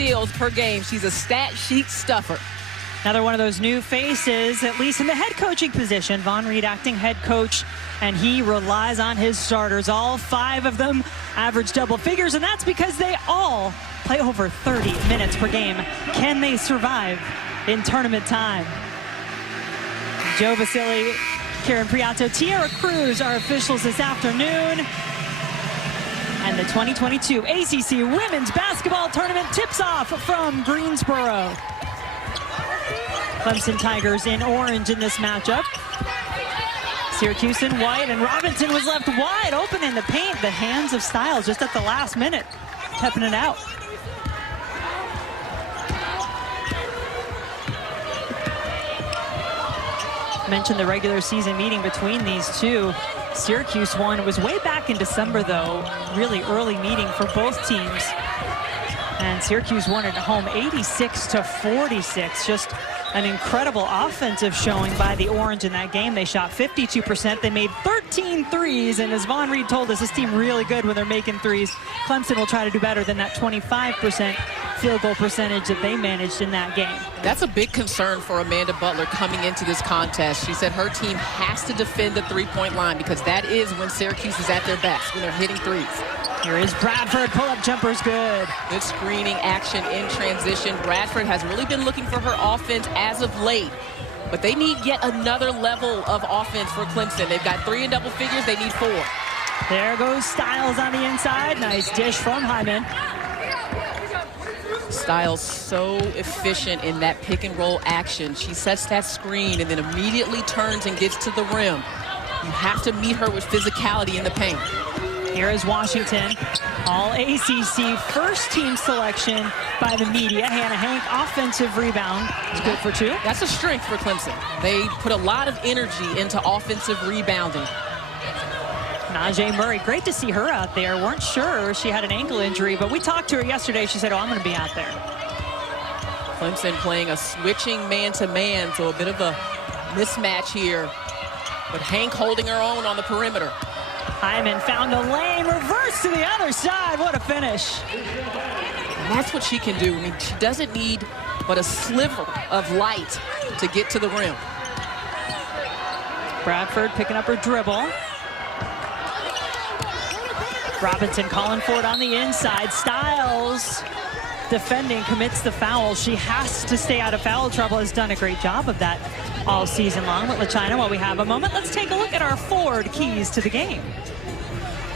steals per game. She's a stat sheet stuffer. Another one of those new faces, at least in the head coaching position. Von Reed acting head coach, and he relies on his starters. All 5 of them average double figures, and that's because they all play over 30 minutes per game. Can they survive in tournament time? Joe Vasili, Karen Priato, Tiara Cruz are officials this afternoon. And the 2022 ACC Women's Basketball Tournament tips off from Greensboro. Clemson Tigers in orange in this matchup. Syracuse in white, and Robinson was left wide open in the paint. The hands of Styles just at the last minute, tapping it out. Mentioned the regular season meeting between these two. Syracuse won. It was way back in December, though. Really early meeting for both teams. And Syracuse won at home 86-46. Just an incredible offensive showing by the Orange in that game. They shot 52%. They made 13 threes. And as Von Reed told us, this team really good when they're making threes. Clemson will try to do better than that 25% field goal percentage that they managed in that game. That's a big concern for Amanda Butler coming into this contest. She said her team has to defend the three-point line because that is when Syracuse is at their best, when they're hitting threes. Here is Bradford. Pull-up jumper's good. Good screening action in transition. Bradford has really been looking for her offense as of late, but they need yet another level of offense for Clemson. They've got 3 in double figures. They need 4. There goes Styles on the inside. Nice dish from Hyman. Styles so efficient in that pick and roll action. She sets that screen and then immediately turns and gets to the rim. You have to meet her with physicality in the paint. Here is Washington, all ACC first team selection by the media. Hannah Hank, offensive rebound, is good for 2. That's a strength for Clemson. They put a lot of energy into offensive rebounding. Najee Murray, great to see her out there. Weren't sure she had an ankle injury, but we talked to her yesterday. She said, oh, I'm going to be out there. Clemson playing a switching man-to-man, so a bit of a mismatch here. But Hank holding her own on the perimeter. Hyman found a lane, reverse to the other side. What a finish. And that's what she can do. I mean, she doesn't need but a sliver of light to get to the rim. Bradford picking up her dribble. Robinson calling for it on the inside. Styles defending, commits the foul. She has to stay out of foul trouble. Has done a great job of that all season long. But LaChina, while we have a moment, let's take a look at our forward keys to the game.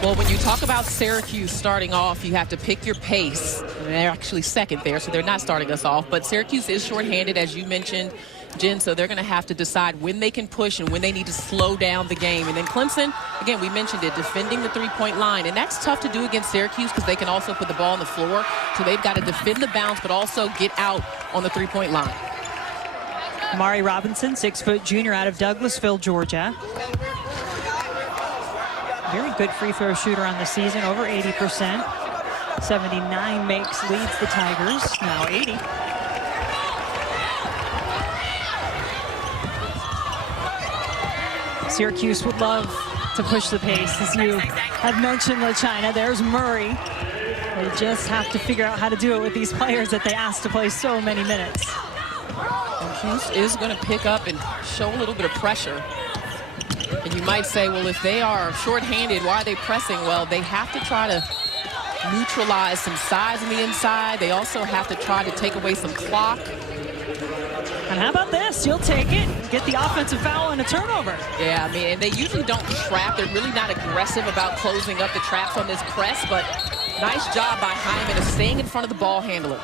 Well, when you talk about Syracuse starting off, you have to pick your pace. And they're actually second there, so they're not starting us off. But Syracuse is shorthanded, as you mentioned, Jen, so they're going to have to decide when they can push and when they need to slow down the game. And then Clemson, again, we mentioned it, defending the three-point line. And that's tough to do against Syracuse because they can also put the ball on the floor. So they've got to defend the bounce, but also get out on the three-point line. Amari Robinson, 6-foot junior out of Douglasville, Georgia. Very good free throw shooter on the season, over 80%. 79 makes, leads the Tigers, now 80. Syracuse would love to push the pace, as you have mentioned, LaChina. There's Murray. They just have to figure out how to do it with these players that they asked to play so many minutes. And Cuse is going to pick up and show a little bit of pressure. And you might say, well, if they are shorthanded, why are they pressing? Well, they have to try to neutralize some size on the inside. They also have to try to take away some clock. And how about this? You'll take it, get the offensive foul and a turnover. Yeah, I mean, and they usually don't trap. They're really not aggressive about closing up the traps on this press, but nice job by Hyman of staying in front of the ball handler.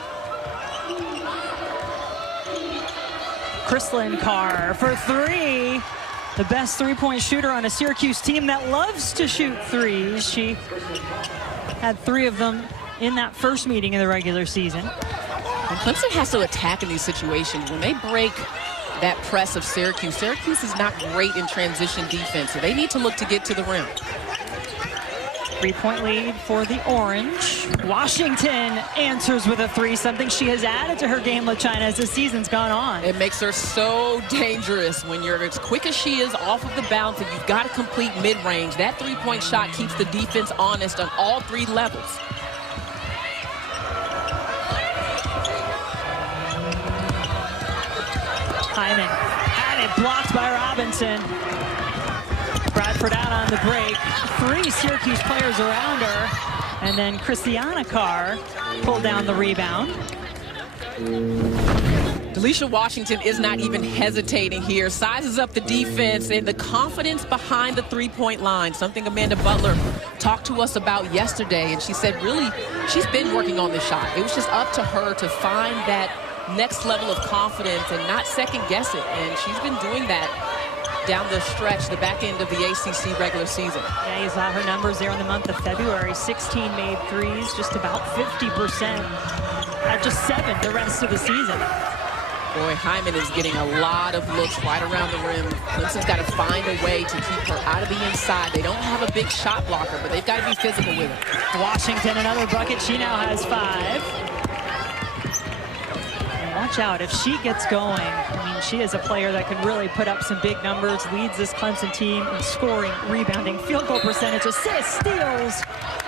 Chrislyn Carr for 3. The best three-point shooter on a Syracuse team that loves to shoot threes. She had 3 of them in that first meeting of the regular season. And Clemson has to attack in these situations. When they break that press of Syracuse, Syracuse is not great in transition defense, so they need to look to get to the rim. 3-point lead for the Orange. Washington answers with a 3, something she has added to her game, LaChina, as the season's gone on. It makes her so dangerous when you're as quick as she is off of the bounce and you've got to complete mid-range. That 3-point shot keeps the defense honest on all 3 levels. Hyman had it blocked by Robinson. Bradford out on the break. 3 Syracuse players around her. And then Chrislyn Carr pulled down the rebound. Delicia Washington is not even hesitating here. Sizes up the defense and the confidence behind the three-point line. Something Amanda Butler talked to us about yesterday. And she said, really, she's been working on this shot. It was just up to her to find that next level of confidence and not second-guess it. And she's been doing that down the stretch, the back end of the ACC regular season. Yeah, you saw her numbers there in the month of February. 16 made threes, just about 50%. At just 7 the rest of the season. Boy, Hyman is getting a lot of looks right around the rim. Clemson's got to find a way to keep her out of the inside. They don't have a big shot blocker, but they've got to be physical with it. Washington, another bucket. She now has 5. And watch out, if she gets going, I mean, she is a player that can really put up some big numbers, leads this Clemson team in scoring, rebounding, field goal percentage, assists, steals.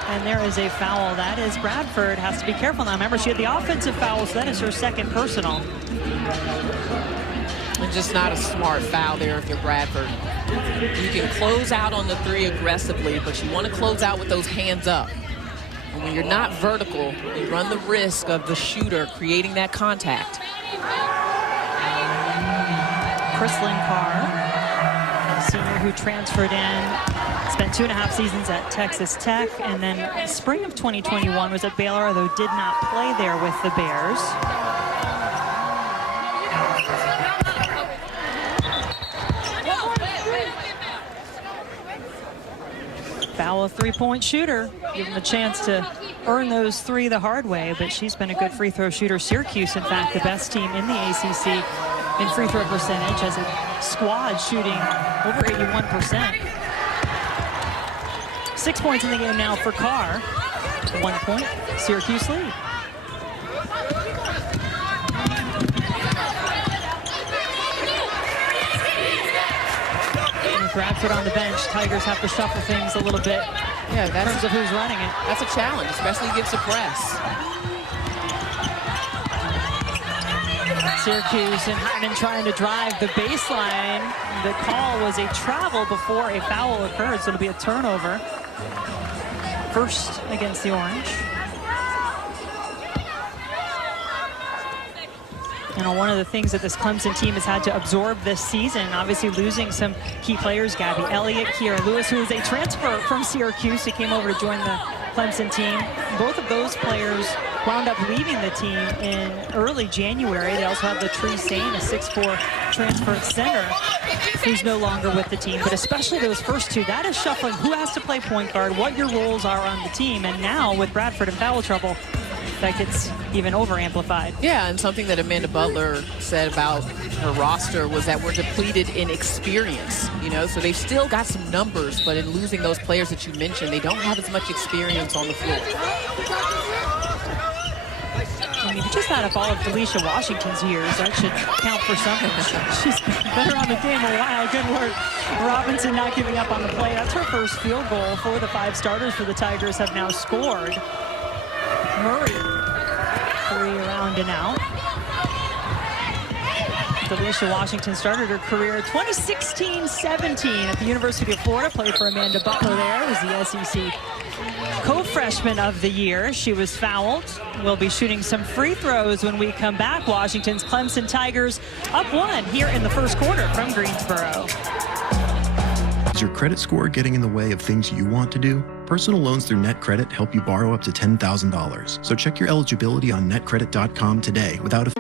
And there is a foul. That is Bradford. Has to be careful now. Remember, she had the offensive foul, so that is her second personal. And just not a smart foul there if you're Bradford. You can close out on the 3 aggressively, but you want to close out with those hands up. And when you're not vertical, you run the risk of the shooter creating that contact. Chrislyn Carr, senior who transferred in, spent 2.5 seasons at Texas Tech, and then spring of 2021 was at Baylor, although did not play there with the Bears. Foul, a 3-point shooter. Give him a chance to earn those 3 the hard way, but she's been a good free throw shooter. Syracuse, in fact, the best team in the ACC in free throw percentage, as a squad shooting over 81%. 6 points in the game now for Carr. 1 point, Syracuse lead. Bradford on the bench. Tigers have to shuffle things a little bit. Yeah, in terms of who's running it. That's a challenge, especially against the press. Syracuse and Hyman trying to drive the baseline. The call was a travel before a foul occurred, so it'll be a turnover. First against the Orange. You know, one of the things that this Clemson team has had to absorb this season, obviously losing some key players, Gabby Elliott, Kiera Lewis, who is a transfer from Syracuse. He came over to join the Clemson team. Both of those players wound up leaving the team in early January. They also have the Tree Sane, a 6'4" transfer center, who's no longer with the team. But especially those first 2, that is shuffling who has to play point guard, what your roles are on the team. And now with Bradford in foul trouble, that gets even over-amplified. Yeah, and something that Amanda Butler said about her roster was that we're depleted in experience, you know, so they've still got some numbers, but in losing those players that you mentioned, they don't have as much experience on the floor. I mean, just add up all of Delicia Washington's years. That should count for something. She's been better on the game a while. Good work. Robinson not giving up on the play. That's her first field goal. 4 of the 5 starters for the Tigers have now scored. Murray, 3 around and out. Delicia Washington started her career 2016-17 at the University of Florida. Played for Amanda Butler there. Was the SEC co-freshman of the year. She was fouled. We'll be shooting some free throws when we come back. Washington's Clemson Tigers up 1 here in the first quarter from Greensboro. Is your credit score getting in the way of things you want to do? Personal loans through NetCredit help you borrow up to $10,000. So check your eligibility on netcredit.com today without a...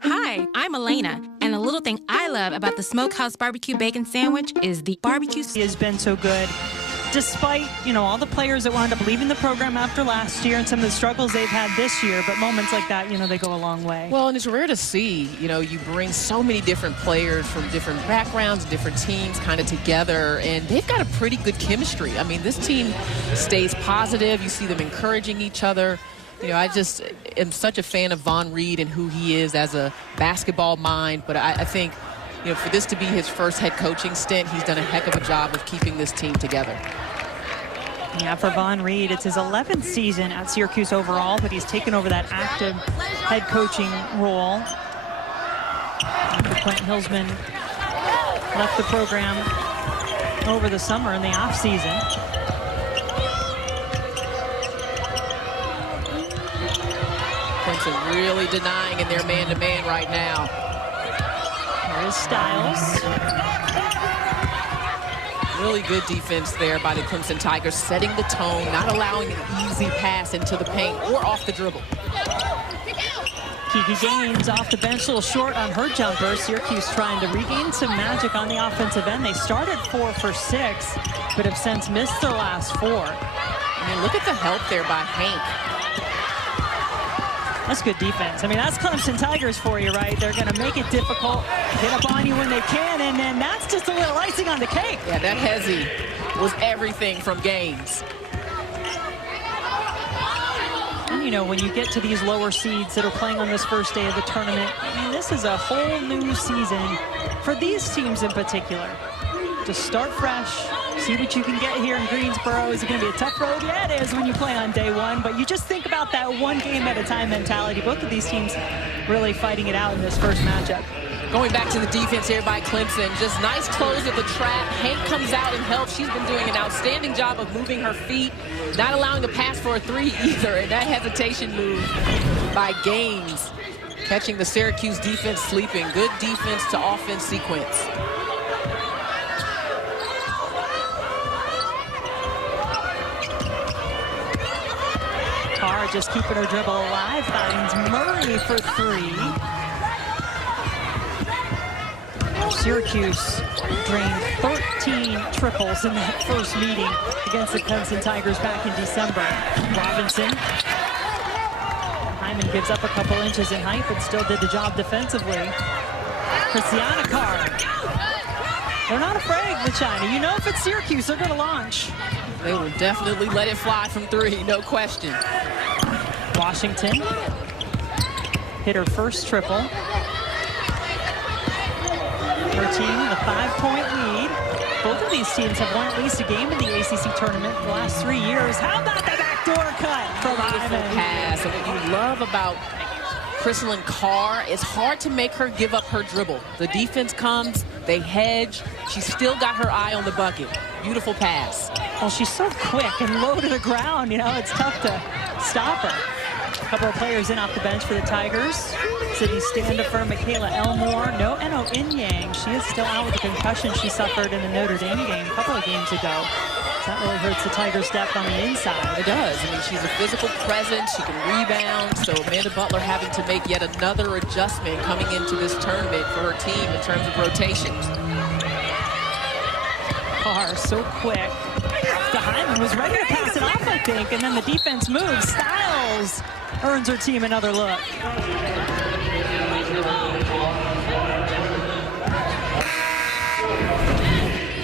Hi, I'm Elena, and a little thing I love about the Smokehouse Barbecue Bacon Sandwich is the barbecue. He has been so good. Despite, you know, all the players that wound up leaving the program after last year and some of the struggles they've had this year, but moments like that, you know, they go a long way. Well, and it's rare to see, you know, you bring so many different players from different backgrounds, different teams kind of together, and they've got a pretty good chemistry. I mean, this team stays positive. You see them encouraging each other. You know, I just am such a fan of Von Reed and who he is as a basketball mind, but I think, you know, for this to be his first head coaching stint, he's done a heck of a job of keeping this team together. Yeah, for Von Reed, it's his 11th season at Syracuse overall, but he's taken over that active head coaching role. Quentin Hillsman left the program over the summer in the offseason. Clemson really denying in their man-to-man right now. Here is Styles. Really good defense there by the Clemson Tigers, setting the tone, not allowing an easy pass into the paint or off the dribble. Kiki Gaines off the bench, a little short on her jumper. Syracuse trying to regain some magic on the offensive end. They started 4 for 6, but have since missed their last 4. I mean, look at the help there by Hank. That's good defense. I mean, that's Clemson Tigers for you, right? They're going to make it difficult, get up on you when they can, and then that's just a little icing on the cake. Yeah, that hezzy was everything from Gaines. And, you know, when you get to these lower seeds that are playing on this first day of the tournament, I mean, this is a whole new season for these teams in particular. To start fresh, see what you can get here in Greensboro. Is it going to be a tough road? Yeah, it is when you play on day one. But you just think about that one game at a time mentality. Both of these teams really fighting it out in this first matchup. Going back to the defense here by Clemson, just nice close of the trap. Hank comes out and helps. She's been doing an outstanding job of moving her feet, not allowing a pass for a 3 either. And that hesitation move by Gaines, catching the Syracuse defense sleeping. Good defense to offense sequence. Carr just keeping her dribble alive, finds Murray for 3. Syracuse drained 13 triples in that first meeting against the Clemson Tigers back in December. Robinson. Hyman gives up a couple inches in height, but still did the job defensively. Chrislyn Carr. They're not afraid with China. You know, if it's Syracuse, they're going to launch. They will definitely let it fly from 3, no question. Washington hit her first triple. Her team with a 5-point lead. Both of these teams have won at least a game in the ACC tournament the last 3 years. How about the backdoor cut from Beautiful Hyman? pass. And what you love about Chrislyn Carr, it's hard to make her give up her dribble. The defense comes, they hedge. She's still got her eye on the bucket. Beautiful pass. Well, she's so quick and low to the ground, you know, it's tough to stop her. A couple of players in off the bench for the Tigers. Sydney Standifer, Michaela Elmore, no Eno Inyang. She is still out with the concussion she suffered in the Notre Dame game a couple of games ago. So that really hurts the Tigers' depth on the inside. It does. I mean, she's a physical presence. She can rebound. So Amanda Butler having to make yet another adjustment coming into this tournament for her team in terms of rotations. Carr so quick. The Hyman was ready to pass it off, I think, and then the defense moves. Styles earns her team another look.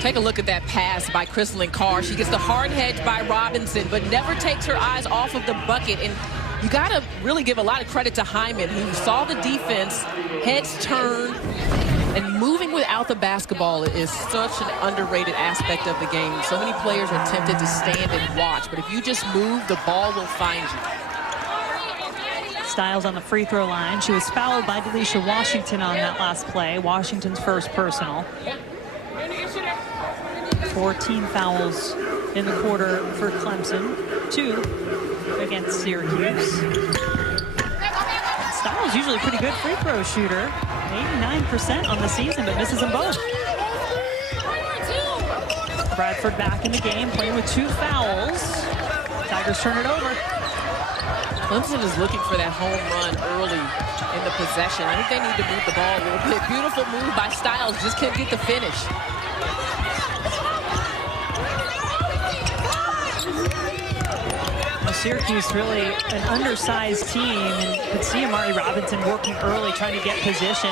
Take a look at that pass by Chrislyn Carr. She gets the hard hedge by Robinson, but never takes her eyes off of the bucket. And you got to really give a lot of credit to Hyman, who saw the defense, heads turn, and moving without the basketball is such an underrated aspect of the game. So many players are tempted to stand and watch, but if you just move, the ball will find you. Styles on the free throw line. She was fouled by Delicia Washington on that last play. Washington's first personal. 14 fouls in the quarter for Clemson, 2 against Syracuse. Styles usually a pretty good free throw shooter, 89% on the season, but misses them both. Bradford back in the game, playing with 2 fouls. Tigers turn it over. Clemson is looking for that home run early in the possession. I think they need to move the ball a little bit. Beautiful move by Styles, just can't get the finish. Syracuse really an undersized team, and you could see Amari Robinson working early, trying to get position.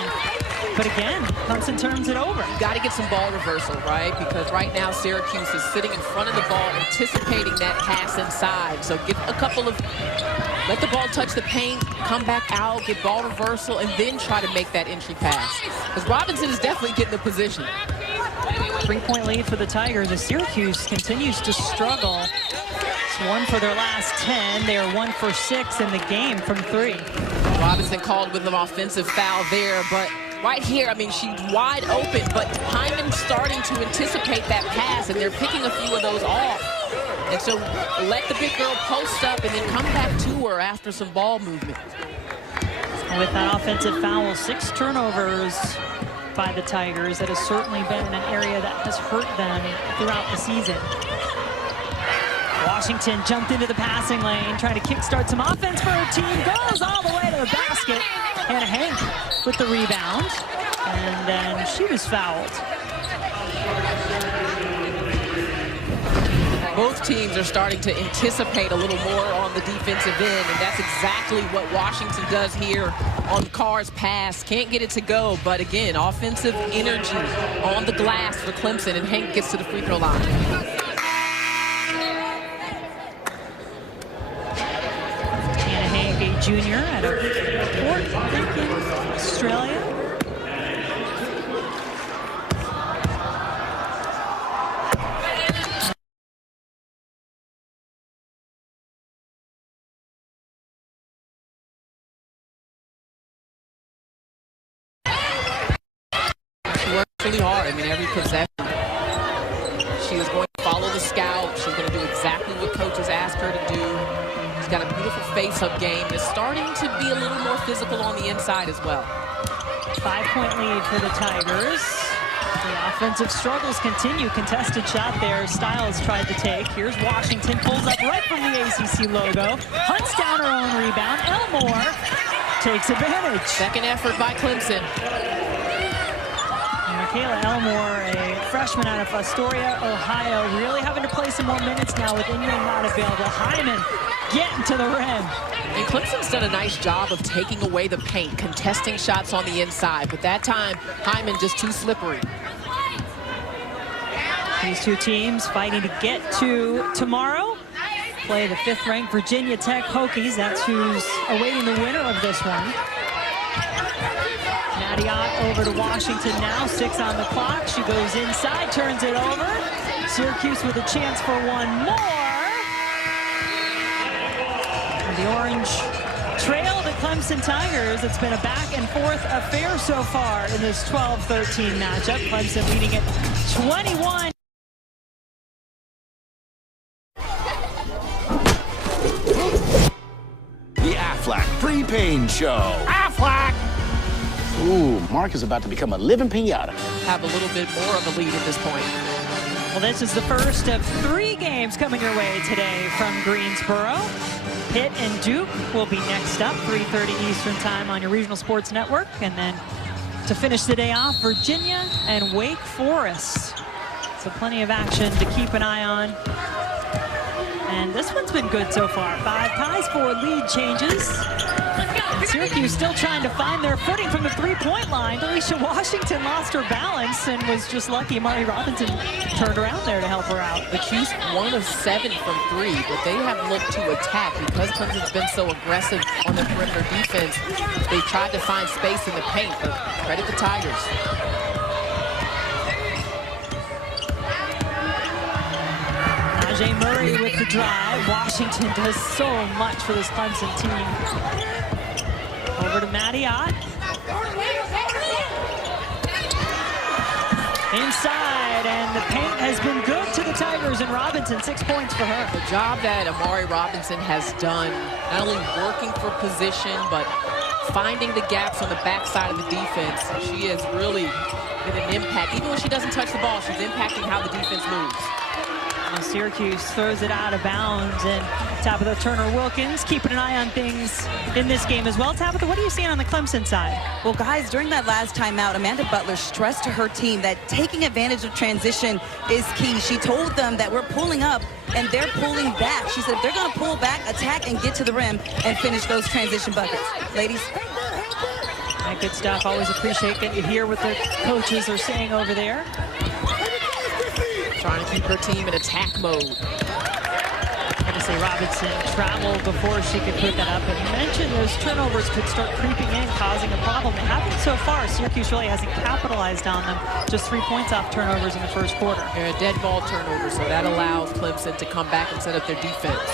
But again, Clemson turns it over. You got to get some ball reversal, right? Because right now Syracuse is sitting in front of the ball, anticipating that pass inside. So get a couple of, let the ball touch the paint, come back out, get ball reversal, and then try to make that entry pass. Because Robinson is definitely getting the position. 3-point lead for the Tigers as Syracuse continues to struggle. It's 1 for their last 10. They are 1 for 6 in the game from 3. Robinson called with an offensive foul there, but right here, I mean, she's wide open, but Hyman's starting to anticipate that pass, and they're picking a few of those off. And so let the big girl post up and then come back to her after some ball movement. With that offensive foul, 6 turnovers by the Tigers. That has certainly been an area that has hurt them throughout the season. Washington jumped into the passing lane, trying to kickstart some offense for her team. Goes all the way to the basket. Hannah Hank with the rebound. And then she was fouled. Both teams are starting to anticipate a little more on the defensive end, and that's exactly what Washington does here on Carr's pass. Can't get it to go, but again, offensive energy on the glass for Clemson, and Hank gets to the free throw line. Hannah Hank, a junior at a port, I think, in Australia. Really hard. I mean, every possession, she is going to follow the scout. She's going to do exactly what coaches ask her to do. She's got a beautiful face-up game. Is starting to be a little more physical on the inside as well. 5-point lead for the Tigers. The offensive struggles continue. Contested shot there. Styles tried to take. Here's Washington. Pulls up right from the ACC logo. Hunts down her own rebound. Elmore takes advantage. Second effort by Clemson. Kayla Elmore, a freshman out of Astoria, Ohio, really having to play some more minutes now with Ingram not available. Hyman getting to the rim. And Clemson's done a nice job of taking away the paint, contesting shots on the inside, but that time, Hyman just too slippery. These two teams fighting to get to tomorrow. Play the 5th-ranked Virginia Tech Hokies. That's who's awaiting the winner of this one. Nadiot over to Washington now, 6 on the clock. She goes inside, turns it over. Syracuse with a chance for one more. And the Orange trail the Clemson Tigers. It's been a back-and-forth affair so far in this 12-13 matchup. Clemson leading it 21. The Aflac Pre-Pain Show. Aflac! Ooh, Mark is about to become a living pinata. Have a little bit more of a lead at this point. Well, this is the first of 3 games coming your way today from Greensboro. Pitt and Duke will be next up, 3:30 Eastern Time on your regional sports network. And then to finish the day off, Virginia and Wake Forest. So plenty of action to keep an eye on. And this one's been good so far. 5 ties, 4 lead changes. And Syracuse still trying to find their footing from the 3-point line. Delicia Washington lost her balance and was just lucky Amari Robinson turned around there to help her out. The Cuse 1 of 7 from 3, but they have looked to attack because Clemson's been so aggressive on their perimeter defense. They tried to find space in the paint, but credit the Tigers. Najee Murray with the drive. Washington does so much for this Clemson team. Over to Nadiot. Inside, and the paint has been good to the Tigers, and Robinson, 6 points for her. The job that Amari Robinson has done, not only working for position, but finding the gaps on the backside of the defense. She has really been an impact. Even when she doesn't touch the ball, she's impacting how the defense moves. Syracuse throws it out of bounds, and Tabitha Turner-Wilkins keeping an eye on things in this game as well. Tabitha, what are you seeing on the Clemson side? Well, guys, during that last timeout, Amanda Butler stressed to her team that taking advantage of transition is key. She told them that we're pulling up and they're pulling back. She said they're going to pull back, attack, and get to the rim and finish those transition buckets. Ladies. Good stuff. Always appreciate getting to hear what the coaches are saying over there. Trying to keep her team in attack mode. Had to say Robinson traveled before she could put that up. And you mentioned those turnovers could start creeping in, causing a problem. It happened so far. Syracuse really hasn't capitalized on them. Just 3 points off turnovers in the first quarter. They're a dead ball turnover, so that allows Clemson to come back and set up their defense.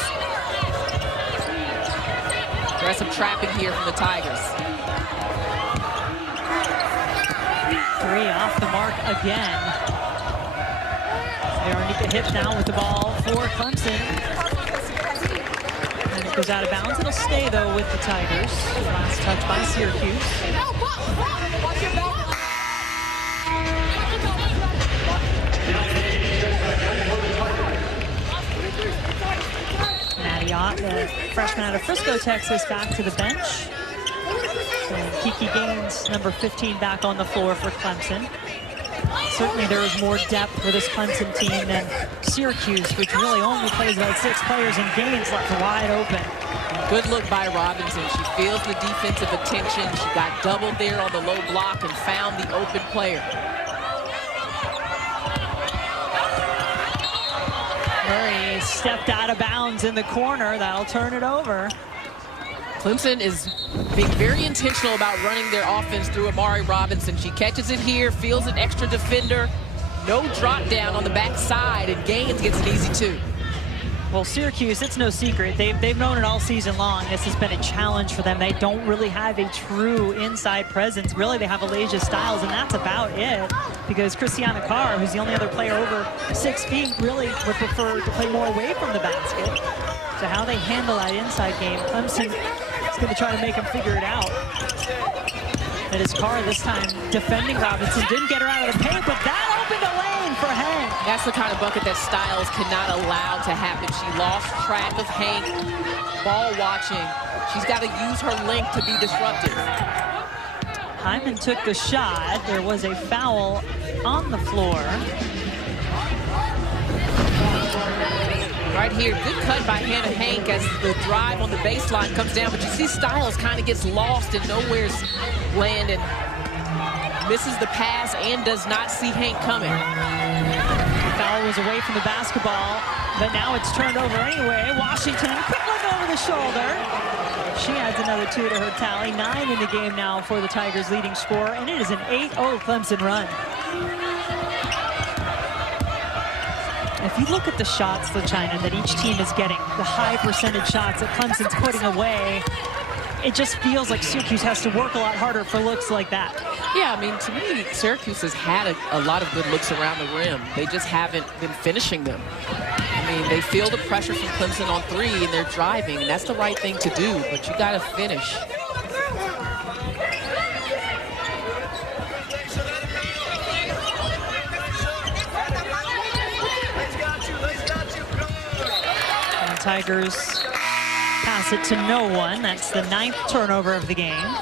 Aggressive trapping here from the Tigers. again. They are underneath the hip now with the ball for Clemson. And it goes out of bounds. It'll stay, though, with the Tigers. Last touch by Syracuse. Maddie Ott, the freshman out of Frisco, Texas, back to the bench. And Kiki Gaines, number 15, back on the floor for Clemson. Certainly there is more depth for this Clemson team than Syracuse, which really only plays about 6 players, and Gaines left wide open. Good look by Robinson. She feels the defensive attention. She got doubled there on the low block and found the open player. Murray stepped out of bounds in the corner. That'll turn it over. Clemson is being very intentional about running their offense through Amari Robinson. She catches it here, feels an extra defender. No drop down on the backside, and Gaines gets an easy 2. Well, Syracuse, it's no secret. They've known it all season long. This has been a challenge for them. They don't really have a true inside presence. Really, they have Alasia Styles, and that's about it. Because Chrislyn Carr, who's the only other player over 6 feet, really would prefer to play more away from the basket. So how they handle that inside game, Clemson is going to try to make them figure it out. That is Carr this time defending Robinson. Didn't get her out of the paint, but that opened a lane for Hank. That's the kind of bucket that Styles cannot allow to happen. She lost track of Hank, ball watching. She's got to use her length to be disruptive. Hyman took the shot. There was a foul on the floor. Right here, good cut by Hannah Hank as the drive on the baseline comes down, but you see Styles kind of gets lost in nowhere's land and misses the pass and does not see Hank coming. The foul was away from the basketball, but now it's turned over anyway. Washington, quick look over the shoulder. She adds another 2 to her tally. 9 in the game now for the Tigers' leading scorer, and it is an 8-0 Clemson run. If you look at the shots, China, that each team is getting, the high percentage shots that Clemson's putting away, it just feels like Syracuse has to work a lot harder for looks like that. Yeah, I mean, to me, Syracuse has had a lot of good looks around the rim. They just haven't been finishing them. I mean, they feel the pressure from Clemson on 3, and they're driving, and that's the right thing to do, but you got to finish. Tigers pass it to no one. That's the 9th turnover of the game.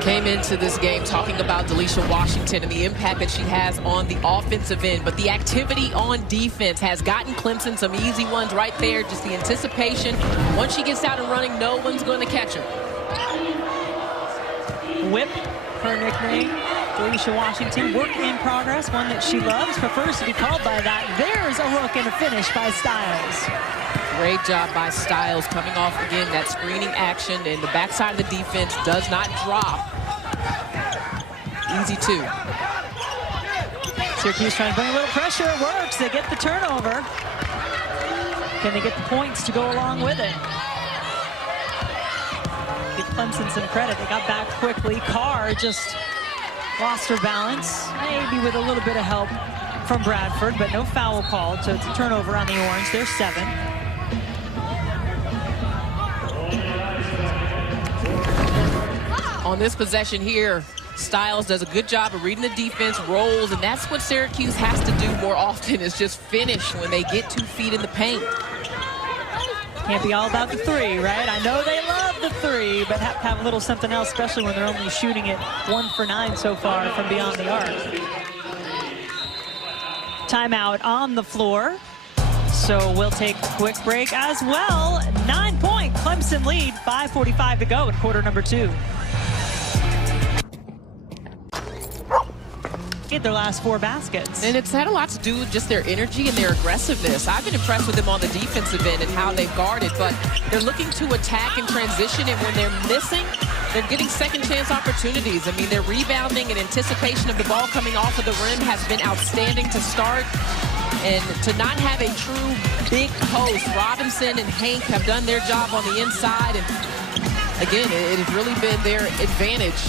Came into this game talking about Delicia Washington and the impact that she has on the offensive end, but the activity on defense has gotten Clemson some easy ones right there. Just the anticipation. Once she gets out and running, no one's going to catch her. Whip, her nickname. Delicia Washington, work in progress, one that she loves, prefers to be called by that. There's a look and a finish by Styles. Great job by Styles coming off, again, that screening action, and the backside of the defense does not drop. Easy 2. Syracuse trying to bring a little pressure. It works. They get the turnover. Can they get the points to go along with it? Give Clemson some credit. They got back quickly. Carr just lost her balance, maybe with a little bit of help from Bradford, but no foul call, so it's a turnover on the Orange. There's 7. On this possession here, Styles does a good job of reading the defense, rolls, and that's what Syracuse has to do more often, is just finish when they get 2 feet in the paint. Can't be all about the 3, right? I know they love the 3, but have to have a little something else, especially when they're only shooting it 1 for 9 so far from beyond the arc. Timeout on the floor. So we'll take a quick break as well. 9-point Clemson lead, 5:45 to go in quarter number 2. Get their last 4 baskets. And it's had a lot to do with just their energy and their aggressiveness. I've been impressed with them on the defensive end and how they've guarded, but they're looking to attack and transition, and when they're missing, they're getting second chance opportunities. I mean, their rebounding and anticipation of the ball coming off of the rim has been outstanding to start. And to not have a true big post, Robinson and Hank have done their job on the inside. And again, it has really been their advantage.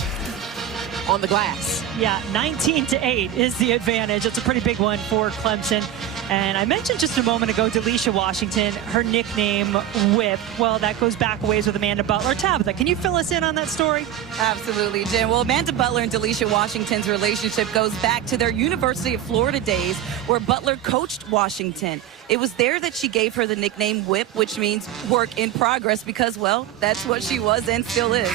on the glass. Yeah, 19-8 is the advantage. It's a pretty big one for Clemson. And I mentioned just a moment ago, Delicia Washington, her nickname Whip. Well, that goes back a ways with Amanda Butler. Tabitha, can you fill us in on that story? Absolutely, Jen. Well, Amanda Butler and Delicia Washington's relationship goes back to their University of Florida days, where Butler coached Washington. It was there that she gave her the nickname Whip, which means work in progress, because, well, that's what she was and still is.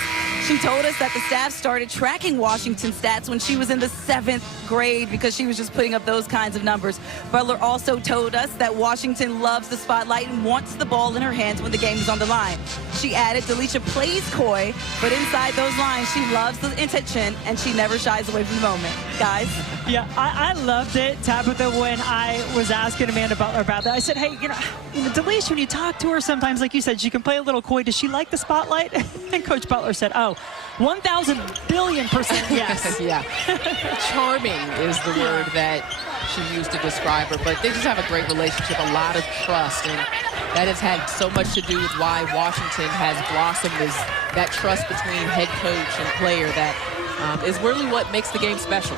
She told us that the staff started tracking Washington's stats when she was in the 7th grade because she was just putting up those kinds of numbers. Butler also told us that Washington loves the spotlight and wants the ball in her hands when the game is on the line. She added, Delicia plays coy, but inside those lines, she loves the attention and she never shies away from the moment. Guys? Yeah, I loved it, Tabitha, when I was asking Amanda Butler about that. I said, hey, you know, Delicia, when you talk to her sometimes, like you said, she can play a little coy. Does she like the spotlight? And Coach Butler said, oh, 1,000 billion% yes. Yeah. Charming is the word that she used to describe her, but they just have a great relationship, a lot of trust, and that has had so much to do with why Washington has blossomed, is that trust between head coach and player that is really what makes the game special.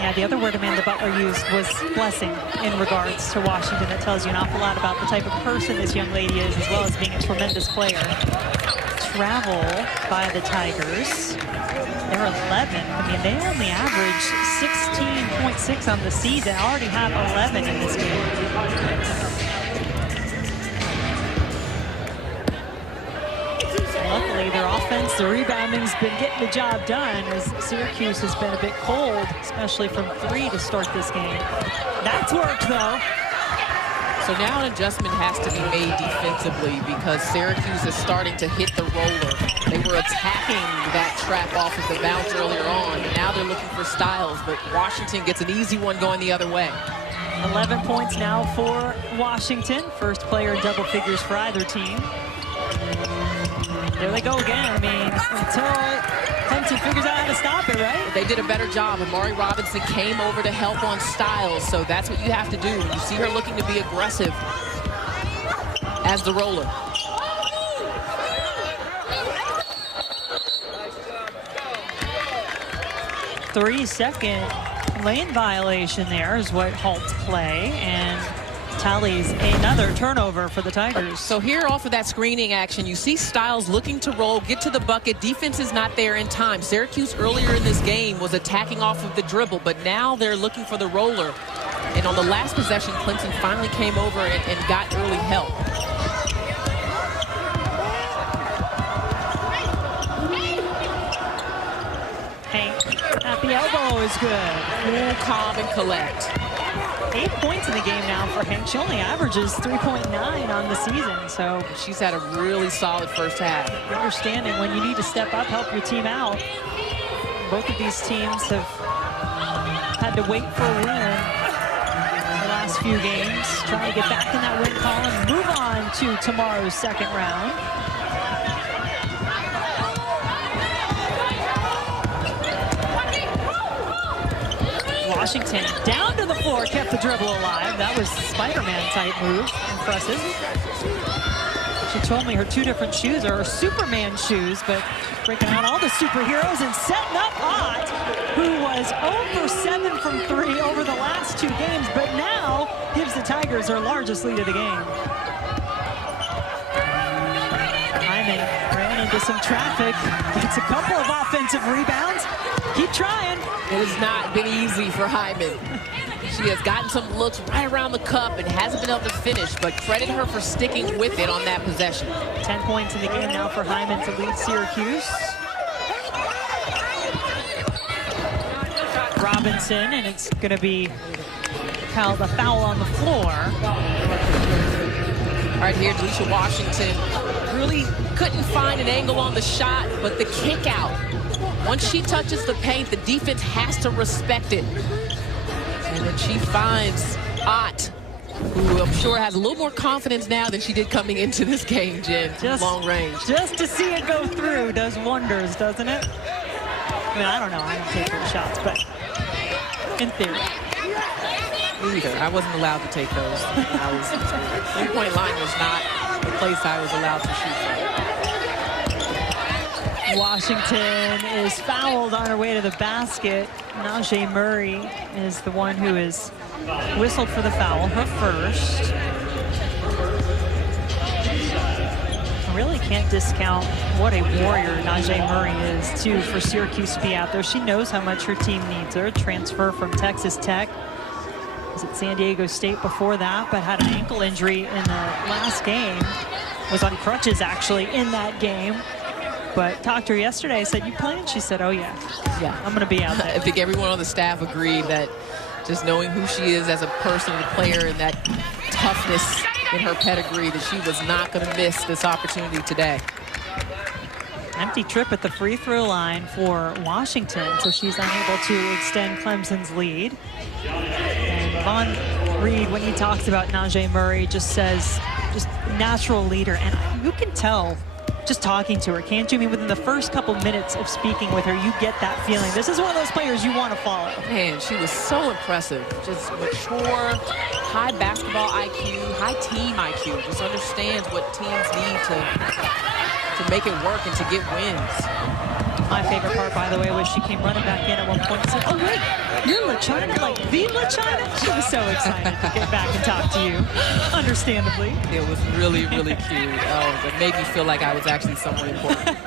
Yeah, the other word Amanda Butler used was blessing in regards to Washington. That tells you an awful lot about the type of person this young lady is, as well as being a tremendous player. Travel by the Tigers. They're 11. I mean, they only average 16.6 on the season. They already have 11 in this game. Luckily, their offense, the rebounding's been getting the job done, as Syracuse has been a bit cold, especially from 3 to start this game. That's worked, though. So now an adjustment has to be made defensively because Syracuse is starting to hit the roller. They were attacking that trap off of the bounce earlier on, and now they're looking for styles, but Washington gets an easy one going the other way. 11 points now for Washington. First player in double figures for either team. There they go again. I mean, until Clemson figures out how to stop it, right? They did a better job. Amari Robinson came over to help on styles, so that's what you have to do. When you see her looking to be aggressive as the roller. Three-second lane violation there is what halts play, and tallies another turnover for the Tigers. So here off of that screening action, you see Styles looking to roll, get to the bucket. Defense is not there in time. Syracuse earlier in this game was attacking off of the dribble, but now they're looking for the roller. And on the last possession, Clemson finally came over and got early help. Hank at the elbow is good. Cool, calm, and collect. 8 points in the game now for Hank. She only averages 3.9 on the season, so she's had a really solid first half. Understanding when you need to step up, help your team out. Both of these teams have had to wait for a win the last few games, trying to get back in that win column and move on to tomorrow's second round. Washington down to the floor, kept the dribble alive. That was Spider-Man type move. Impressive. She told me her 2 different shoes are her Superman shoes, but breaking out all the superheroes and setting up Ott, who was 0 for 7 from 3 over the last 2 games, but now gives the Tigers their largest lead of the game. Hyman ran into some traffic, gets a couple of offensive rebounds. Keep trying. It has not been easy for Hyman. She has gotten some looks right around the cup and hasn't been able to finish, but credit her for sticking with it on that possession. 10 points in the game now for Hyman to lead Syracuse. Robinson, and it's going to be called a foul on the floor. Right here, Delicia Washington really couldn't find an angle on the shot, but the kick out. Once she touches the paint, the defense has to respect it. And then she finds Ott, who I'm sure has a little more confidence now than she did coming into this game, Jen, long range. Just to see it go through does wonders, doesn't it? I mean, I don't know. I don't take those shots, but in theory. Either. I wasn't allowed to take those. Three-point line was not the place I was allowed to shoot from. Washington is fouled on her way to the basket. Najee Murray is the one who is whistled for the foul, her first. I really can't discount what a warrior Najee Murray is, too, for Syracuse to be out there. She knows how much her team needs her. Transfer from Texas Tech. Was at San Diego State before that, but had an ankle injury in the last game. Was on crutches, actually, in that game. But talked to her yesterday. I said, "You playing?" She said, "Oh, yeah. Yeah, I'm going to be out there." I think everyone on the staff agreed that just knowing who she is as a person and a player and that toughness in her pedigree, that she was not going to miss this opportunity today. Empty trip at the free throw line for Washington, so she's unable to extend Clemson's lead. And Von Reed, when he talks about Najee Murray, just says, just natural leader. And you can tell just talking to her, can't you? I mean, within the first couple minutes of speaking with her, you get that feeling. This is one of those players you want to follow. Man, she was so impressive. Just mature, high basketball IQ, high team IQ. Just understands what teams need to make it work and to get wins. My favorite part, by the way, was she came running back in at one point and said, "Oh, wait, you're LaChina, like the LaChina?" She was so excited to get back and talk to you, understandably. It was really, really cute. Oh, it made me feel like I was actually someone important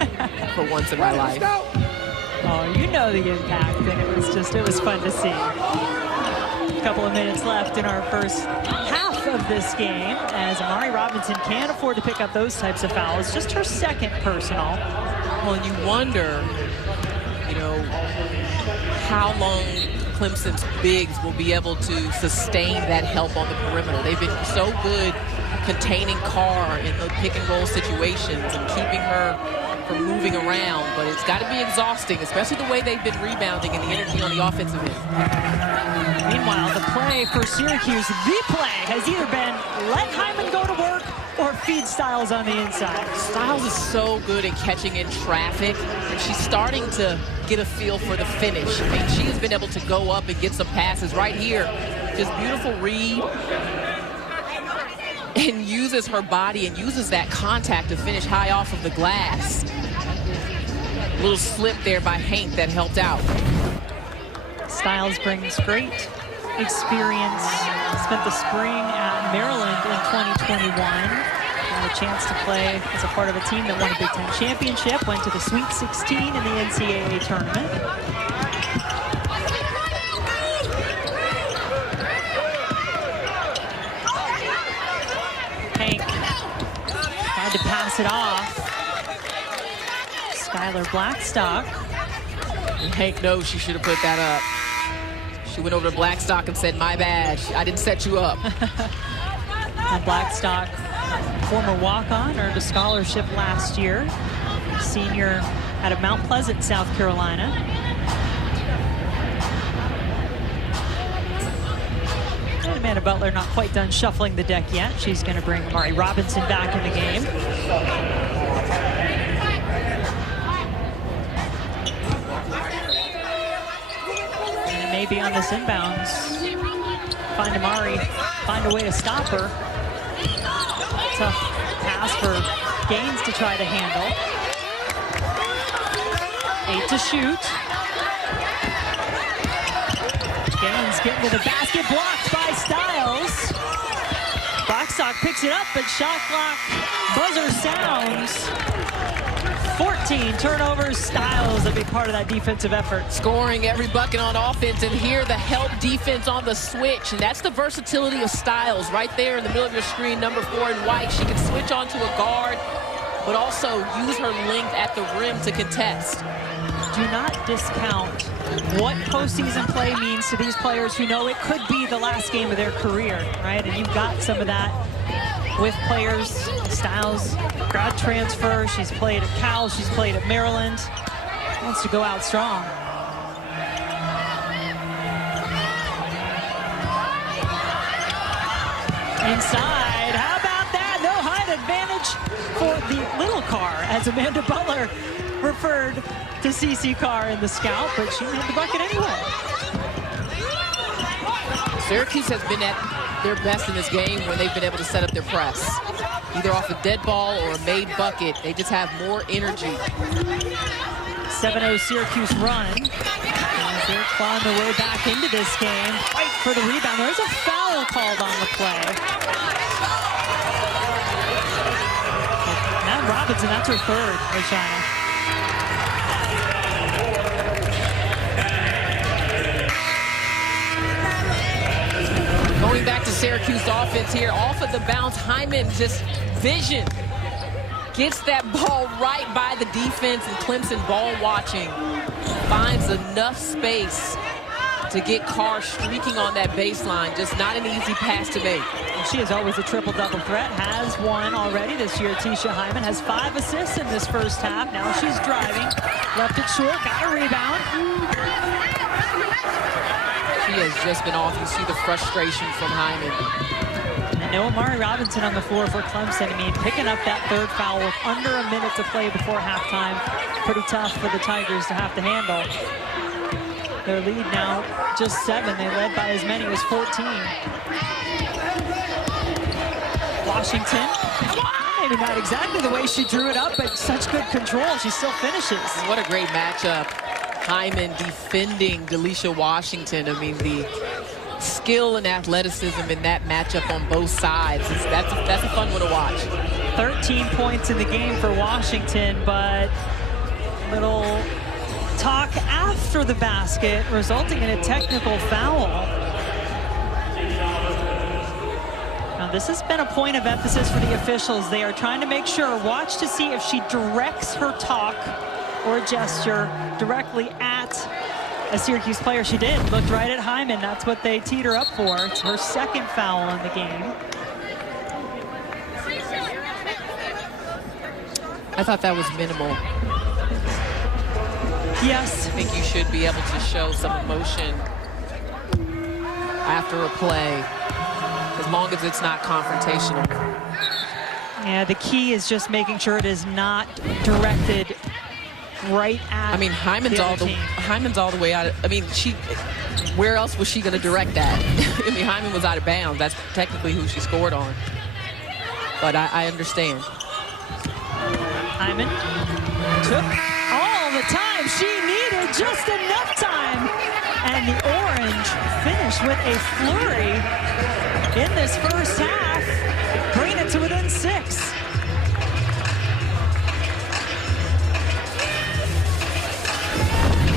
for once in my life. Oh, you know the impact, and it was fun to see. A couple of minutes left in our first half of this game, as Amari Robinson can't afford to pick up those types of fouls. Just her second personal. Well, and you wonder, you know, how long Clemson's bigs will be able to sustain that help on the perimeter. They've been so good containing Carr in the pick and roll situations and keeping her from moving around, but it's got to be exhausting, especially the way they've been rebounding and the energy on the offensive end. Meanwhile, the play for Syracuse, the play has either been let Hyman go to work or feed Styles on the inside. Styles is so good at catching in traffic, and she's starting to get a feel for the finish. I mean, she has been able to go up and get some passes right here. Just beautiful read. And uses her body and uses that contact to finish high off of the glass. A little slip there by Hank that helped out. Styles brings great experience. Spent the spring at Maryland in 2021. Had a chance to play as a part of a team that won a Big Ten championship, went to the Sweet 16 in the NCAA tournament. Hank tried to pass it off. Skylar Blackstock. And Hank knows she should have put that up. She went over to Blackstock and said, "My bad, I didn't set you up." And Blackstock, former walk-on, earned a scholarship last year. Senior out of Mount Pleasant, South Carolina. And Amanda Butler not quite done shuffling the deck yet. She's going to bring Amari Robinson back in the game. And maybe on this inbounds, find Amari, find a way to stop her. Tough pass for Gaines to try to handle. 8 to shoot. Gaines getting to the basket, blocked by Styles. Blackstock picks it up, but shot clock buzzer sounds. 14 turnovers. Styles a big part of that defensive effort. Scoring every bucket on offense, and here the help defense on the switch, and that's the versatility of Styles right there in the middle of your screen, number 4 in white. She can switch onto a guard, but also use her length at the rim to contest. Do not discount what postseason play means to these players who know it could be the last game of their career, right? And you've got some of that with players. Styles, grad transfer. She's played at Cal. She's played at Maryland. Wants to go out strong. Inside. How about that? No height advantage for the little Carr, as Amanda Butler referred to CC Carr in the scout, but she made the bucket anyway. Syracuse has been at their best in this game when they've been able to set up their press. either off a dead ball or a made bucket. They just have more energy. 7-0 Syracuse run. As they're clawing their way back into this game. Fight for the rebound. There's a foul called on the play. Amari Robinson, that's her third for China. Going back to Syracuse offense here, off of the bounce, Hyman just vision. Gets that ball right by the defense, and Clemson ball watching. Finds enough space to get Carr streaking on that baseline. Just not an easy pass to make. She is always a triple-double threat. Has one already this year. Teisha Hyman has 5 assists in this first half. Now she's driving. Left it short. Got a rebound. She has just been off. You see the frustration from Hyman. And no Amari Robinson on the floor for Clemson. I mean, picking up that third foul with under a minute to play before halftime. Pretty tough for the Tigers to have to handle. Their lead now just 7. They led by as many as 14. Washington. Maybe not exactly the way she drew it up, but such good control. She still finishes. What a great matchup. Hyman defending Delicia Washington. I mean, the skill and athleticism in that matchup on both sides. That's a fun one to watch. 13 points in the game for Washington, but little talk after the basket, resulting in a technical foul. Now, this has been a point of emphasis for the officials. They are trying to make sure, watch to see if she directs her talk or gesture directly at a Syracuse player. She did. Looked right at Hyman. That's what they teed her up for. It's her second foul in the game. I thought that was minimal. Yes. I think you should be able to show some emotion after a play, as long as it's not confrontational. Yeah, the key is just making sure it is not directed right at. I mean, Hyman's all the way out. I mean, where else was she going to direct that? I mean, Hyman was out of bounds. That's technically who she scored on. But I understand. Hyman took all the time she needed, just enough time. And the Orange finished with a flurry in this first half, bringing it to within 6.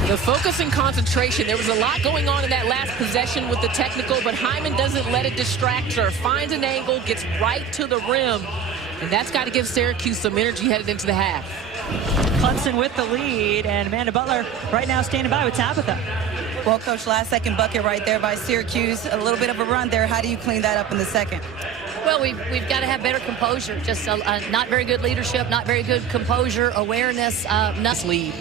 The focus and concentration. There was a lot going on in that last possession with the technical, but Hyman doesn't let it distract her. Finds an angle, gets right to the rim, and that's got to give Syracuse some energy headed into the half. Clemson with the lead, and Amanda Butler right now standing by with Tabitha. Well, Coach, last-second bucket right there by Syracuse. A little bit of a run there. How do you clean that up in the second? Well, we've got to have better composure. Just not very good leadership, not very good composure, awareness. This lead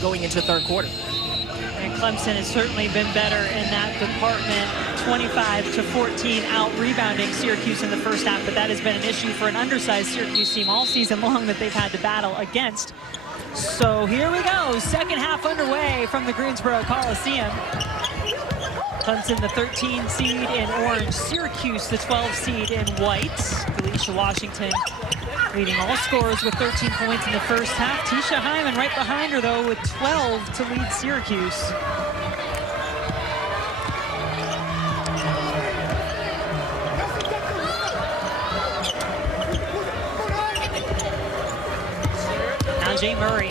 going into the third quarter. And Clemson has certainly been better in that department. 25-14 out rebounding Syracuse in the first half, but that has been an issue for an undersized Syracuse team all season long that they've had to battle against. So here we go, second half underway from the Greensboro Coliseum. Clemson, the 13 seed in orange, Syracuse, the 12 seed in white. Delicia Washington leading all scorers with 13 points in the first half. Teisha Hyman right behind her, though, with 12 to lead Syracuse. Now Jay Murray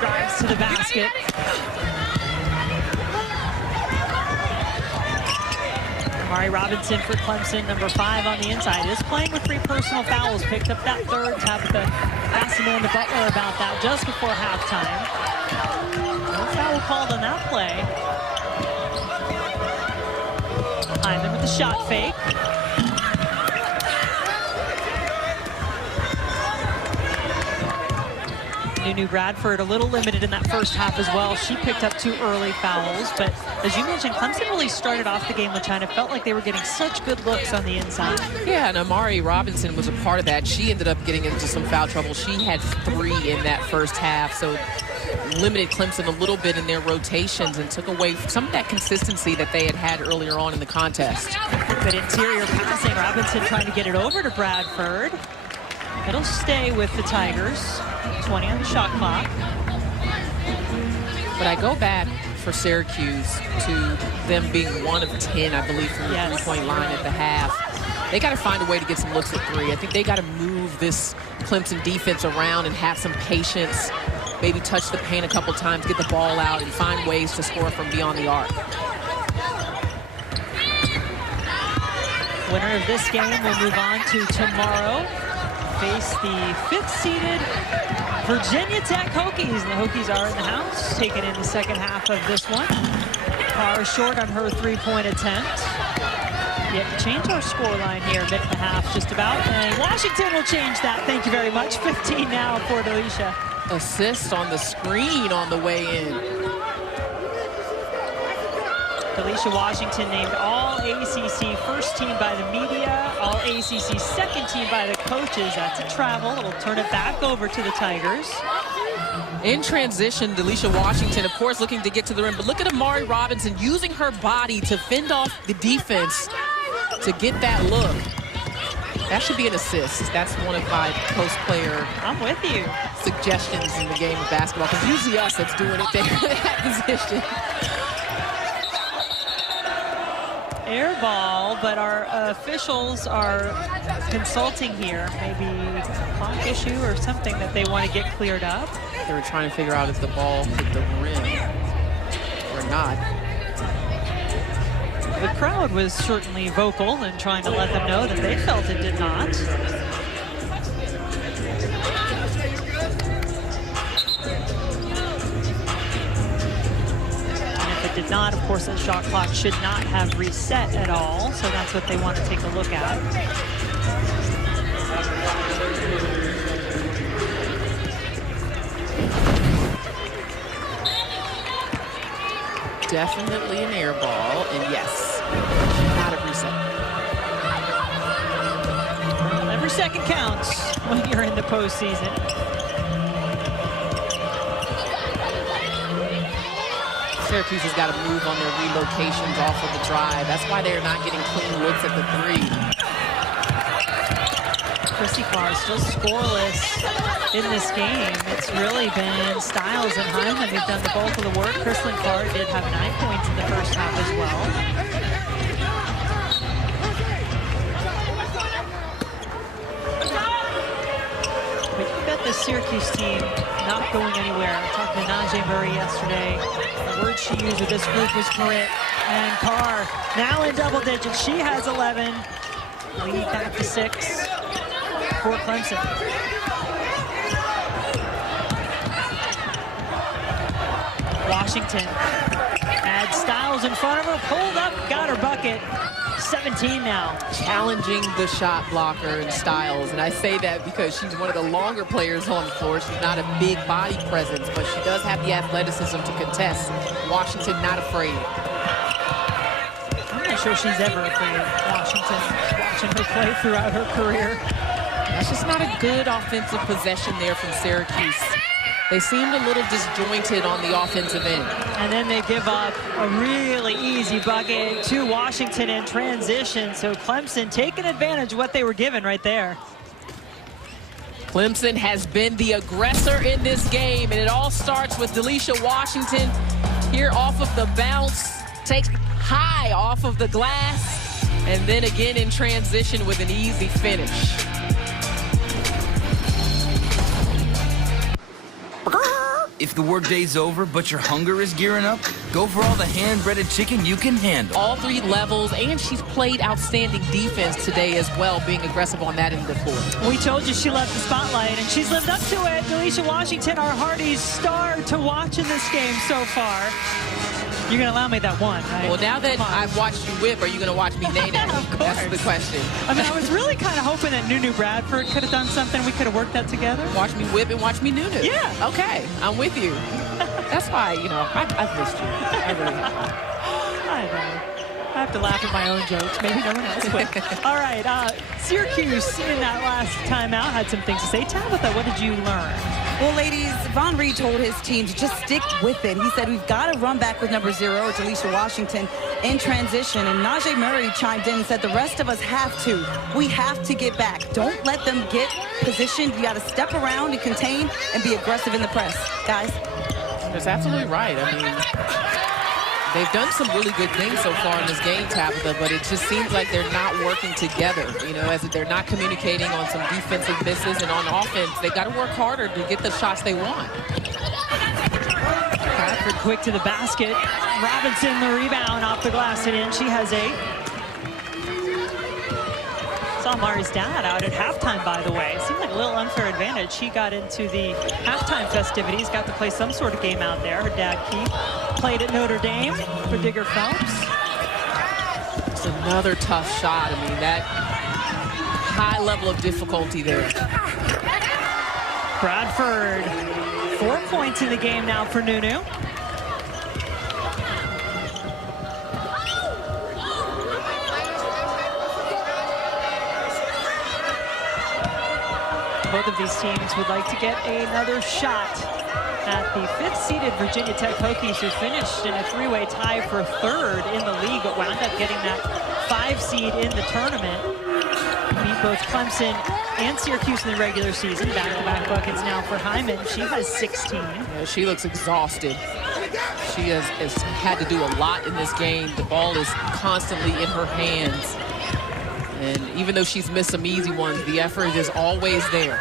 drives to the basket. Amari Robinson for Clemson, number 5 on the inside, is playing with 3 personal fouls. Picked up that third. Tabitha asked Amanda Butler about that just before halftime. No foul called on that play. Hyman with the shot fake. Nunu Bradford a little limited in that first half as well. She picked up 2 early fouls, but as you mentioned, Clemson really started off the game with China. Felt like they were getting such good looks on the inside. Yeah, and Amari Robinson was a part of that. She ended up getting into some foul trouble. She had 3 in that first half, so limited Clemson a little bit in their rotations and took away some of that consistency that they had earlier on in the contest. Good interior passing. Robinson trying to get it over to Bradford. It'll stay with the Tigers. 20 on the shot clock. But I go back for Syracuse to them being 1 of 10, I believe, from the three-point line at the half. They got to find a way to get some looks at three. I think they got to move this Clemson defense around and have some patience. Maybe touch the paint a couple times, get the ball out, and find ways to score from beyond the arc. Winner of this game will move on to tomorrow. Face the 5th-seeded Virginia Tech Hokies. And the Hokies are in the house, taking in the second half of this one. Carr short on her three-point attempt. Yet to change our scoreline here, minute and a half just about. And Washington will change that. Thank you very much. 15 now for Delicia. Assist on the screen on the way in. Delicia Washington named all ACC first team by the media, all ACC second team by the coaches. That's a travel. It'll turn it back over to the Tigers. In transition, Delicia Washington, of course, looking to get to the rim. But look at Amari Robinson using her body to fend off the defense to get that look. That should be an assist. That's one of my post-player suggestions in the game of basketball, because usually us that's doing it there in that position. Air ball, but our officials are consulting here. Maybe a clock issue or something that they want to get cleared up. They were trying to figure out if the ball hit the rim or not. The crowd was certainly vocal in trying to let them know that they felt it did not. And if it did not, of course, that shot clock should not have reset at all. So that's what they want to take a look at. Definitely an air ball, and yes, not a reset. Well, every second counts when you're in the postseason. Syracuse has got to move on their relocations off of the drive. That's why they're not getting clean looks at the three. Chrislyn Carr still scoreless in this game. It's really been Styles and Hyman who've done the bulk of the work. Chrislyn Carr did have 9 points in the first half as well. But you got the Syracuse team not going anywhere. I talked to Najee Murray yesterday. The word she used with this group was grit. And Carr now in double digits. She has 11. Lead back to 6. For Clemson. Washington had Styles in front of her, pulled up, got her bucket. 17 now. Challenging the shot blocker and Styles, and I say that because she's one of the longer players on the floor. She's not a big body presence, but she does have the athleticism to contest. Washington not afraid. I'm not sure she's ever afraid of Washington, watching her play throughout her career. That's just not a good offensive possession there from Syracuse. They seemed a little disjointed on the offensive end. And then they give up a really easy bucket to Washington in transition. So Clemson taking advantage of what they were given right there. Clemson has been the aggressor in this game, and it all starts with Delicia Washington here off of the bounce, takes high off of the glass, and then again in transition with an easy finish. If the workday's over, but your hunger is gearing up, go for all the hand-breaded chicken you can handle. All 3 levels, and she's played outstanding defense today as well, being aggressive on that end of the floor. We told you she loved the spotlight, and she's lived up to it. Delicia Washington, our Hardy's star to watch in this game so far. You're going to allow me that one, right? Well, now that I've watched you whip, are you going to watch me nay nay? Of course. That's the question. I mean, I was really kind of hoping that Nunu Bradford could have done something. We could have worked that together. Watch me whip and watch me Nunu. Yeah. Okay, I'm with you. That's why, you know, I've missed you. I really have. I I have to laugh at my own jokes. Maybe no one else will. All right, Syracuse in that last timeout had some things to say. Tabitha, what did you learn? Well, ladies, Von Reed told his team to just stick with it. He said, we've got to run back with number 0, Delicia Washington, in transition. And Najee Murray chimed in and said, the rest of us have to. We have to get back. Don't let them get positioned. You got to step around and contain and be aggressive in the press. Guys? That's absolutely right. I mean, they've done some really good things so far in this game, Tabitha, but it just seems like they're not working together, you know, as they're not communicating on some defensive misses, and on offense, they got to work harder to get the shots they want. Bradford quick to the basket. Robinson the rebound off the glass and in. She has 8. Saw Amari's dad out at halftime, by the way. It seemed like a little unfair advantage. She got into the halftime festivities, got to play some sort of game out there. Her dad, Keith, played at Notre Dame for Digger Phelps. It's another tough shot. I mean, that high level of difficulty there. Bradford, 4 points in the game now for Nunu. Both of these teams would like to get another shot at the 5th-seeded Virginia Tech Hokies, who finished in a 3-way tie for 3rd in the league, but wound up getting that 5 seed in the tournament. Beat both Clemson and Syracuse in the regular season. Back-to-back buckets now for Hyman. She has 16. Yeah, she looks exhausted. She has had to do a lot in this game. The ball is constantly in her hands. And even though she's missed some easy ones, the effort is always there.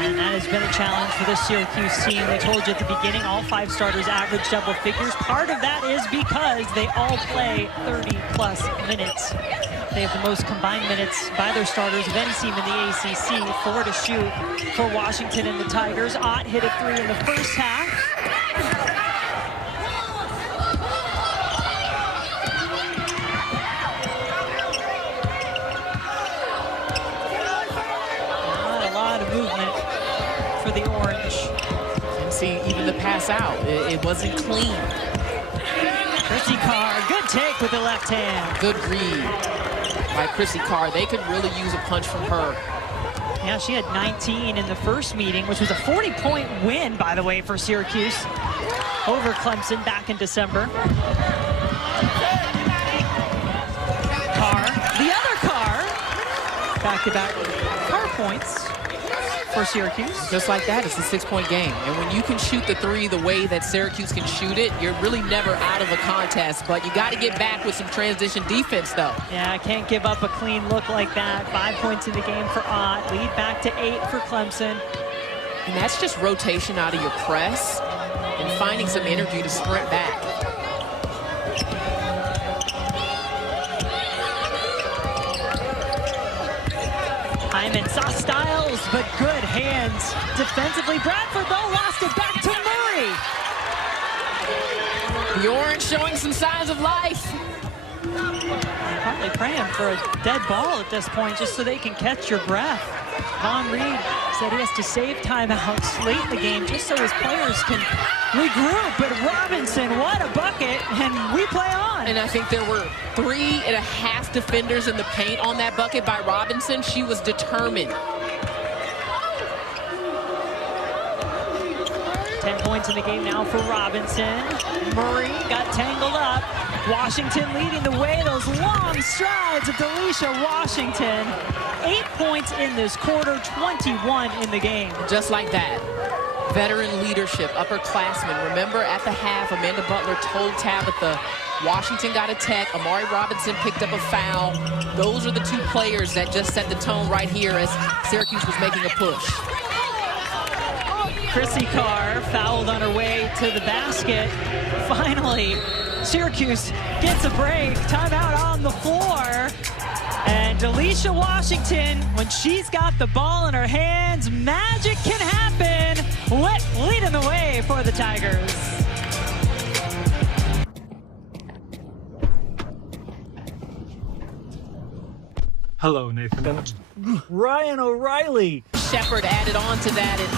And that has been a challenge for this Syracuse team. They told you at the beginning, all 5 starters average double figures. Part of that is because they all play 30-plus minutes. They have the most combined minutes by their starters of any team in the ACC. 4 to shoot for Washington and the Tigers. Ott hit a 3 in the first half. Movement for the Orange. And see, even the pass out, it wasn't clean. Chrislyn Carr, good take with the left hand. Good read by Chrislyn Carr. They could really use a punch from her. Yeah, she had 19 in the first meeting, which was a 40-point win, by the way, for Syracuse over Clemson back in December. Carr, the other Carr, back-to-back Carr points for Syracuse. Just like that, it's a 6-point game. And when you can shoot the 3 the way that Syracuse can shoot it, you're really never out of a contest. But you got to get back with some transition defense, though. Yeah, I can't give up a clean look like that. 5 points in the game for Ott. Lead back to 8 for Clemson. And that's just rotation out of your press and finding some energy to sprint back. Hyman saw Styles, but good hands defensively. Bradford, though, lost it back to Murray. The Orange showing some signs of life. Probably praying for a dead ball at this point, just so they can catch your breath. Von Reed said he has to save timeouts late in the game just so his players can regroup. But Robinson, what a bucket, and we play on. And I think there were 3.5 defenders in the paint on that bucket by Robinson. She was determined. 10 points in the game now for Robinson. Murray got tangled up. Washington leading the way. Those long strides of Delicia Washington. 8 points in this quarter, 21 in the game. Just like that. Veteran leadership, upperclassmen. Remember at the half, Amanda Butler told Tabitha, Washington got a tech, Amari Robinson picked up a foul. Those are the 2 players that just set the tone right here as Syracuse was making a push. Chrislyn Carr fouled on her way to the basket. Finally, Syracuse gets a break. Timeout on the floor. And Delicia Washington, when she's got the ball in her hands, magic can happen. Leading the way for the Tigers. Hello, Nathan. Ryan O'Reilly. Shepard added on to that and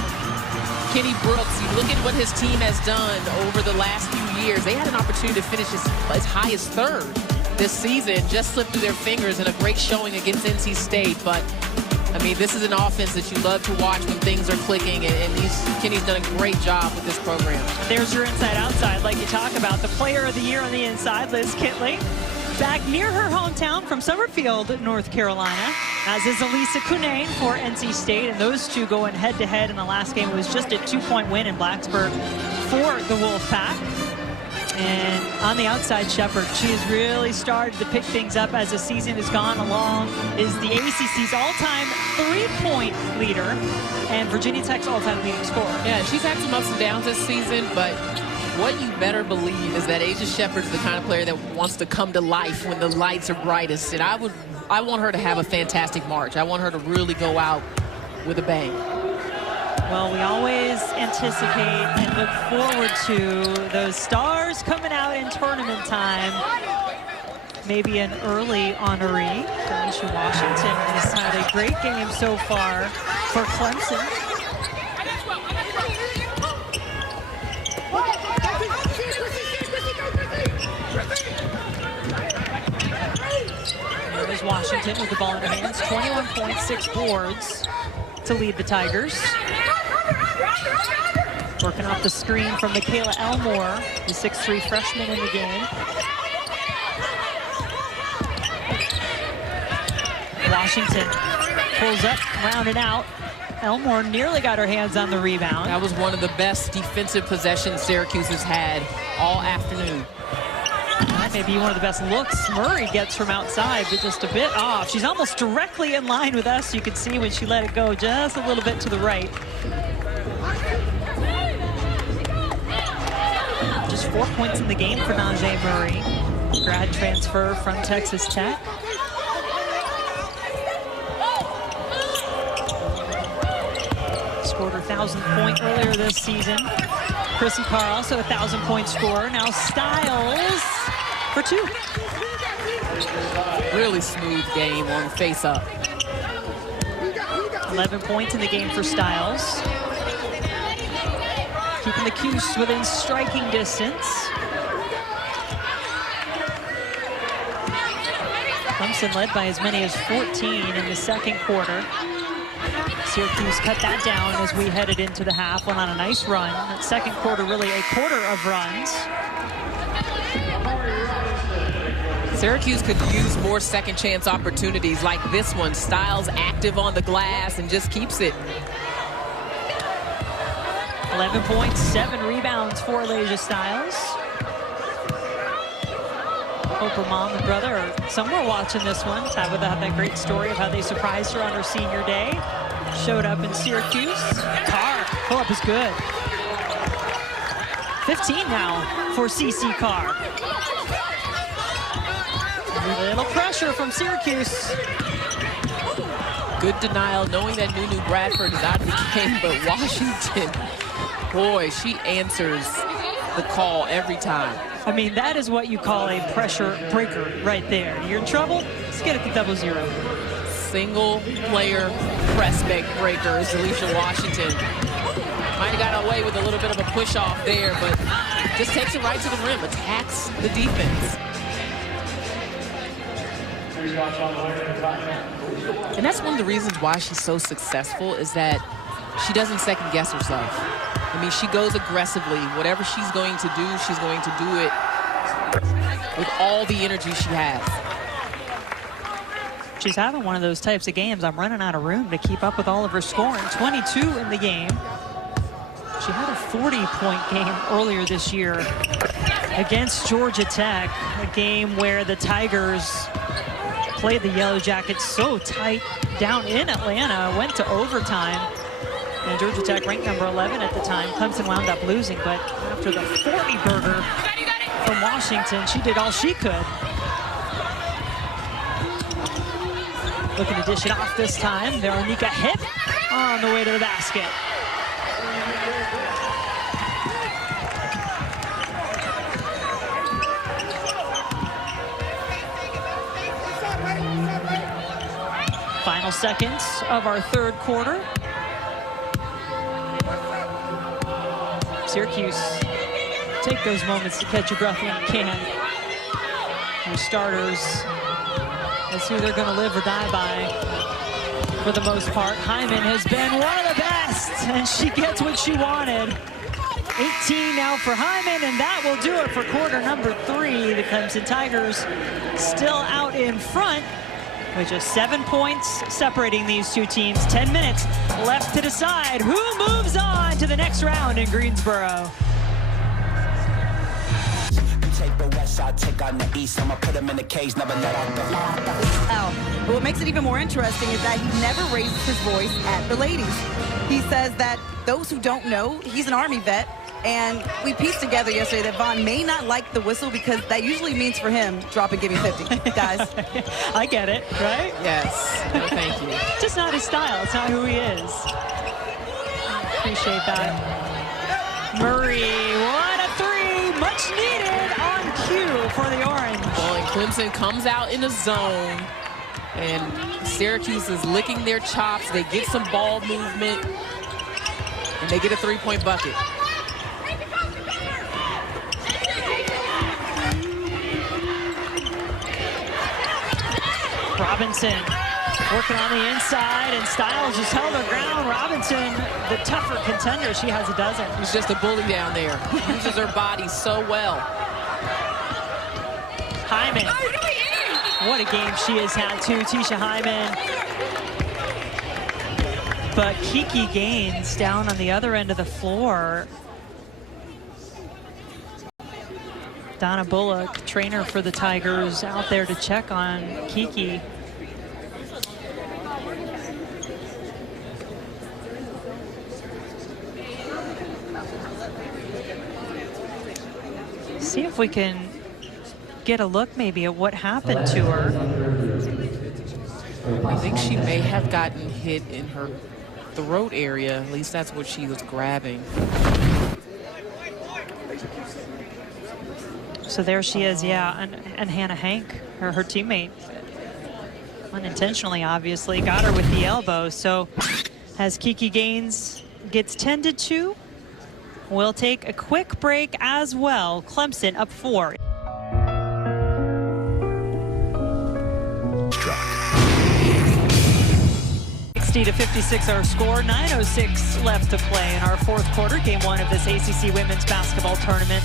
Kenny Brooks, you look at what his team has done over the last few years. They had an opportunity to finish as high as third this season, just slipped through their fingers in a great showing against NC State. But, I mean, this is an offense that you love to watch when things are clicking, and Kenny's done a great job with this program. There's your inside-outside, like you talk about. The player of the year on the inside, Liz Kitley, back near her hometown from Summerfield, North Carolina, as is Elisa Cunane for NC State, and those two going head-to-head in the last game. It was just a 2-point win in Blacksburg for the Wolfpack. And on the outside, Shepherd, she has really started to pick things up as the season has gone along, is the ACC's all-time 3-point leader and Virginia Tech's all-time leading scorer. Yeah, she's had some ups and downs this season, but what you better believe is that Asia Shepherd's the kind of player that wants to come to life when the lights are brightest. And I want her to have a fantastic March. I want her to really go out with a bang. Well, we always anticipate and look forward to those stars coming out in tournament time. Maybe an early honoree. Delicia Washington has had a great game so far for Clemson. There's Washington with the ball in her hands. 21 points, 6 boards to lead the Tigers. Working off the screen from Michaela Elmore, the 6'3" freshman in the game. Washington pulls up, rounded out. Elmore nearly got her hands on the rebound. That was one of the best defensive possessions Syracuse has had all afternoon. That may be one of the best looks Murray gets from outside, but just a bit off. She's almost directly in line with us. You can see when she let it go just a little bit to the right. Just 4 points in the game for Najee Murray, grad transfer from Texas Tech. Scored her 1,000th point earlier this season. Chrislyn Carr also a 1,000-point scorer. Now Styles for 2. Really smooth game on face-up. 11 points in the game for Styles. Keeping the Cuse within striking distance. Clemson led by as many as 14 in the second quarter. Syracuse cut that down as we headed into the half. Went on a nice run. That second quarter, really a quarter of runs. Syracuse could use more second chance opportunities like this one. Styles active on the glass and just keeps it. 11 points, 7 rebounds for Elijah Styles. Hope her mom and brother are somewhere watching this one. Tabitha had that great story of how they surprised her on her senior day. Showed up in Syracuse. Carr, pull-up is good. 15 now for CC Carr. A little pressure from Syracuse. Good denial, knowing that Nunu Bradford is out of the game, but Washington, boy, she answers the call every time. I mean, that is what you call a pressure breaker right there. You're in trouble, let's get it to 0-0. Single player press breaker is Delicia Washington. Might have got away with a little bit of a push off there, but just takes it right to the rim, attacks the defense. And that's one of the reasons why she's so successful, is that she doesn't second guess herself. I mean, she goes aggressively. Whatever she's going to do, she's going to do it with all the energy she has. She's having one of those types of games. I'm running out of room to keep up with all of her scoring. 22 in the game. She had a 40-point game earlier this year against Georgia Tech, a game where the Tigers played the Yellow Jackets so tight down in Atlanta, went to overtime, and Georgia Tech ranked number 11 at the time. Clemson wound up losing, but after the 40-burger from Washington, she did all she could. Looking to dish it off this time. Veronica hit on the way to the basket. Final seconds of our third quarter. Syracuse, take those moments to catch your breath when you can. Your starters, that's who they're going to live or die by for the most part. Hyman has been one of the best, and she gets what she wanted. 18 now for Hyman, and that will do it for quarter number 3. The Clemson Tigers still out in front with just 7 points separating these two teams. 10 minutes left to decide who moves on to the next round in Greensboro. But what makes it even more interesting is that he never raises his voice at the ladies. He says that those who don't know, he's an Army vet. And we pieced together yesterday that Vaughn may not like the whistle because that usually means for him, drop and give me 50. Guys. I get it, right? Yes. No, thank you. Just not his style. It's not who he is. Appreciate that. Murray, what a 3. Much needed on cue for the Orange. Well, and Clemson comes out in a zone, and Syracuse is licking their chops. They get some ball movement, and they get a 3-point bucket. Robinson working on the inside, and Styles just held her ground. Robinson, the tougher contender, she has a dozen. She's just a bully down there. Uses her body so well. Hyman, what a game she has had too, Teisha Hyman. But Kiki Gaines down on the other end of the floor. Donna Bullock, trainer for the Tigers, out there to check on Kiki. See if we can get a look maybe at what happened to her. I think she may have gotten hit in her throat area. At least that's what she was grabbing. So there she is, yeah, and Hannah Hank, her teammate, unintentionally, obviously, got her with the elbow. So as Kiki Gaines gets tended to, we'll take a quick break as well. Clemson up 4. Struck. 60-56 our score, 9:06 left to play in our 4th quarter. Game 1 of this ACC women's basketball tournament.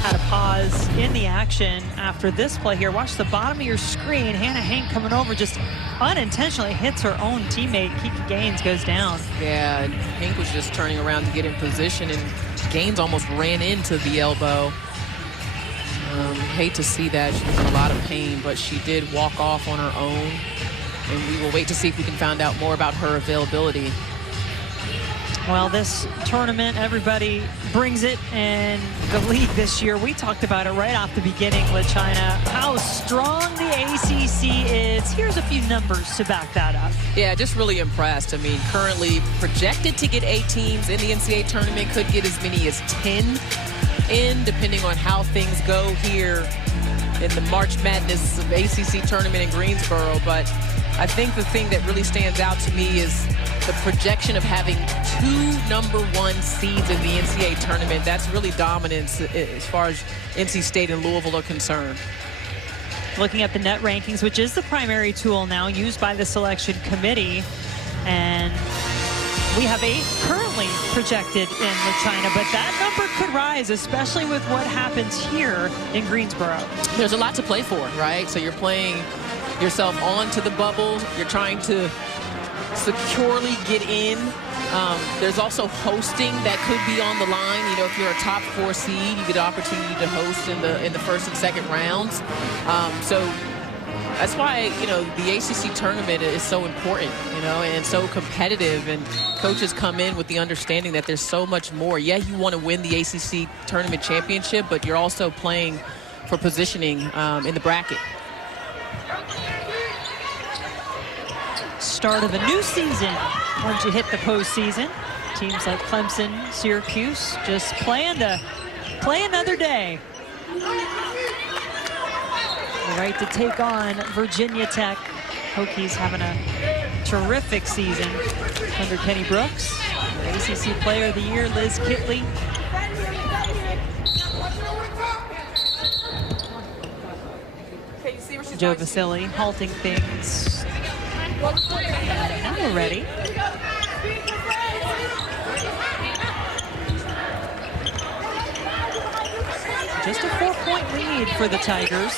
Had a pause in the action after this play here. Watch the bottom of your screen. Hannah Hank coming over, just unintentionally hits her own teammate. Kiki Gaines goes down. Yeah, and Hank was just turning around to get in position, and Gaines almost ran into the elbow. Hate to see that. She was in a lot of pain, but she did walk off on her own. And we will wait to see if we can find out more about her availability. Well, this tournament, everybody brings it, and the league this year, we talked about it right off the beginning, LaChina, how strong the ACC is. Here's a few numbers to back that up. Yeah, just really impressed. I mean, currently projected to get 8 teams in the NCAA tournament, could get as many as 10 in, depending on how things go here in the March Madness of ACC tournament in Greensboro. But I think the thing that really stands out to me is the projection of having 2 #1 seeds in the NCAA tournament. That's really dominance as far as NC State and Louisville are concerned. Looking at the net rankings, which is the primary tool now used by the selection committee, and we have 8 currently projected in China, but that number could rise, especially with what happens here in Greensboro. There's a lot to play for, right? So you're playing yourself onto the bubble. You're trying to securely get in. There's also hosting that could be on the line. You know, if you're a top 4 seed, you get an opportunity to host in the first and second rounds. So that's why, you know, the ACC tournament is so important, you know, and so competitive. And coaches come in with the understanding that there's so much more. Yeah, you want to win the ACC tournament championship, but you're also playing for positioning in the bracket. Start of a new season once you hit the postseason. Teams like Clemson, Syracuse just plan to play another day. The right to take on Virginia Tech. Hokies having a terrific season under Kenny Brooks. ACC Player of the Year, Liz Kitley. Joe Vasili halting things. Now we're ready. Just a 4-point lead for the Tigers.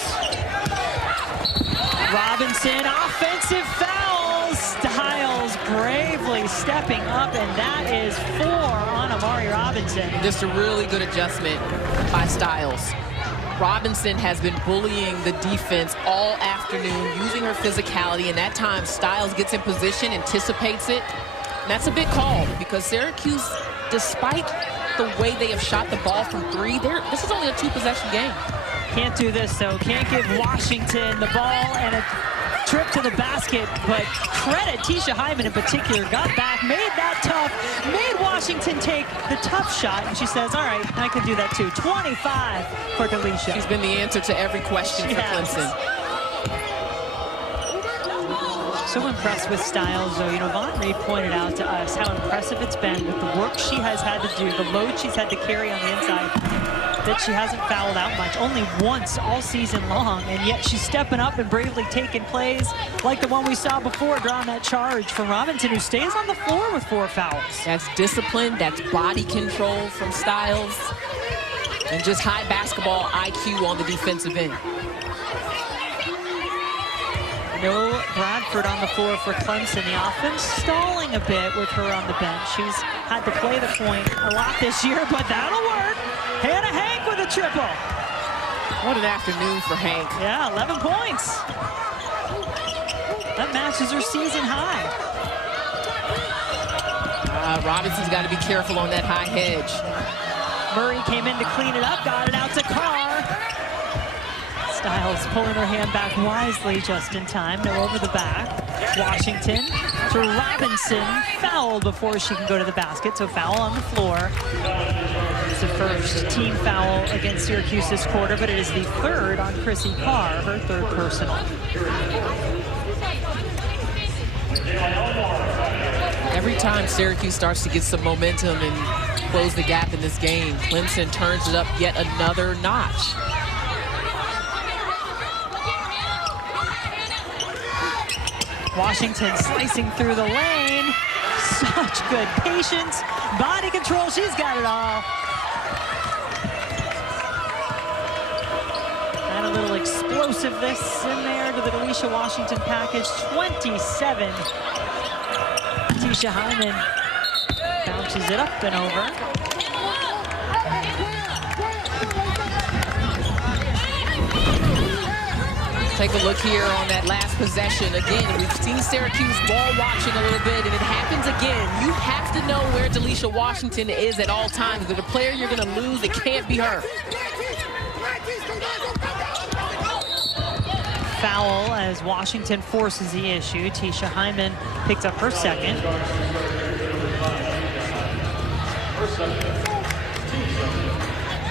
Robinson, offensive foul. Styles bravely stepping up, and that is 4 on Amari Robinson. Just a really good adjustment by Styles. Robinson has been bullying the defense all afternoon, using her physicality, and that time Styles gets in position, anticipates it. And that's a big call because Syracuse, despite the way they have shot the ball from 3, this is only a 2-possession game. Can't do this, though. Can't give Washington the ball and a trip to the basket, but credit Teisha Hyman in particular. Got back, made that tough, made Washington take the tough shot, and she says, all right, I can do that too. 25 for Delicia. She's been the answer to every question for Clemson. So impressed with Styles, though. You know, Von Reed pointed out to us how impressive it's been with the work she has had to do, the load she's had to carry on the inside, that she hasn't fouled out much, only once all season long, and yet she's stepping up and bravely taking plays like the one we saw before, drawing that charge from Robinson, who stays on the floor with 4 fouls. That's discipline, that's body control from Styles, and just high basketball IQ on the defensive end. No Bradford on the floor for Clemson. The offense stalling a bit with her on the bench. She's had to play the point a lot this year, but that'll work. Hannah Hank with a triple. What an afternoon for Hank. Yeah, 11 points. That matches her season high. Robinson's got to be careful on that high hedge. Murray came in to clean it up, got it out to Carr. Styles pulling her hand back wisely just in time. No over the back. Washington to Robinson. Foul before she can go to the basket, so foul on the floor. It's the first team foul against Syracuse this quarter, but it is the 3rd on Chrislyn Carr, her 3rd personal. Every time Syracuse starts to get some momentum and close the gap in this game, Clemson turns it up yet another notch. Washington slicing through the lane. Such good patience, body control. She's got it all. And a little explosiveness in there to the Delicia Washington package. 27. Teisha Hyman bounces it up and over. Take a look here on that last possession. Again, we've seen Syracuse ball watching a little bit, and it happens again. You have to know where Delicia Washington is at all times. If there's a player you're going to lose, it can't be her. Foul as Washington forces the issue. Teisha Hyman picked up her 2nd.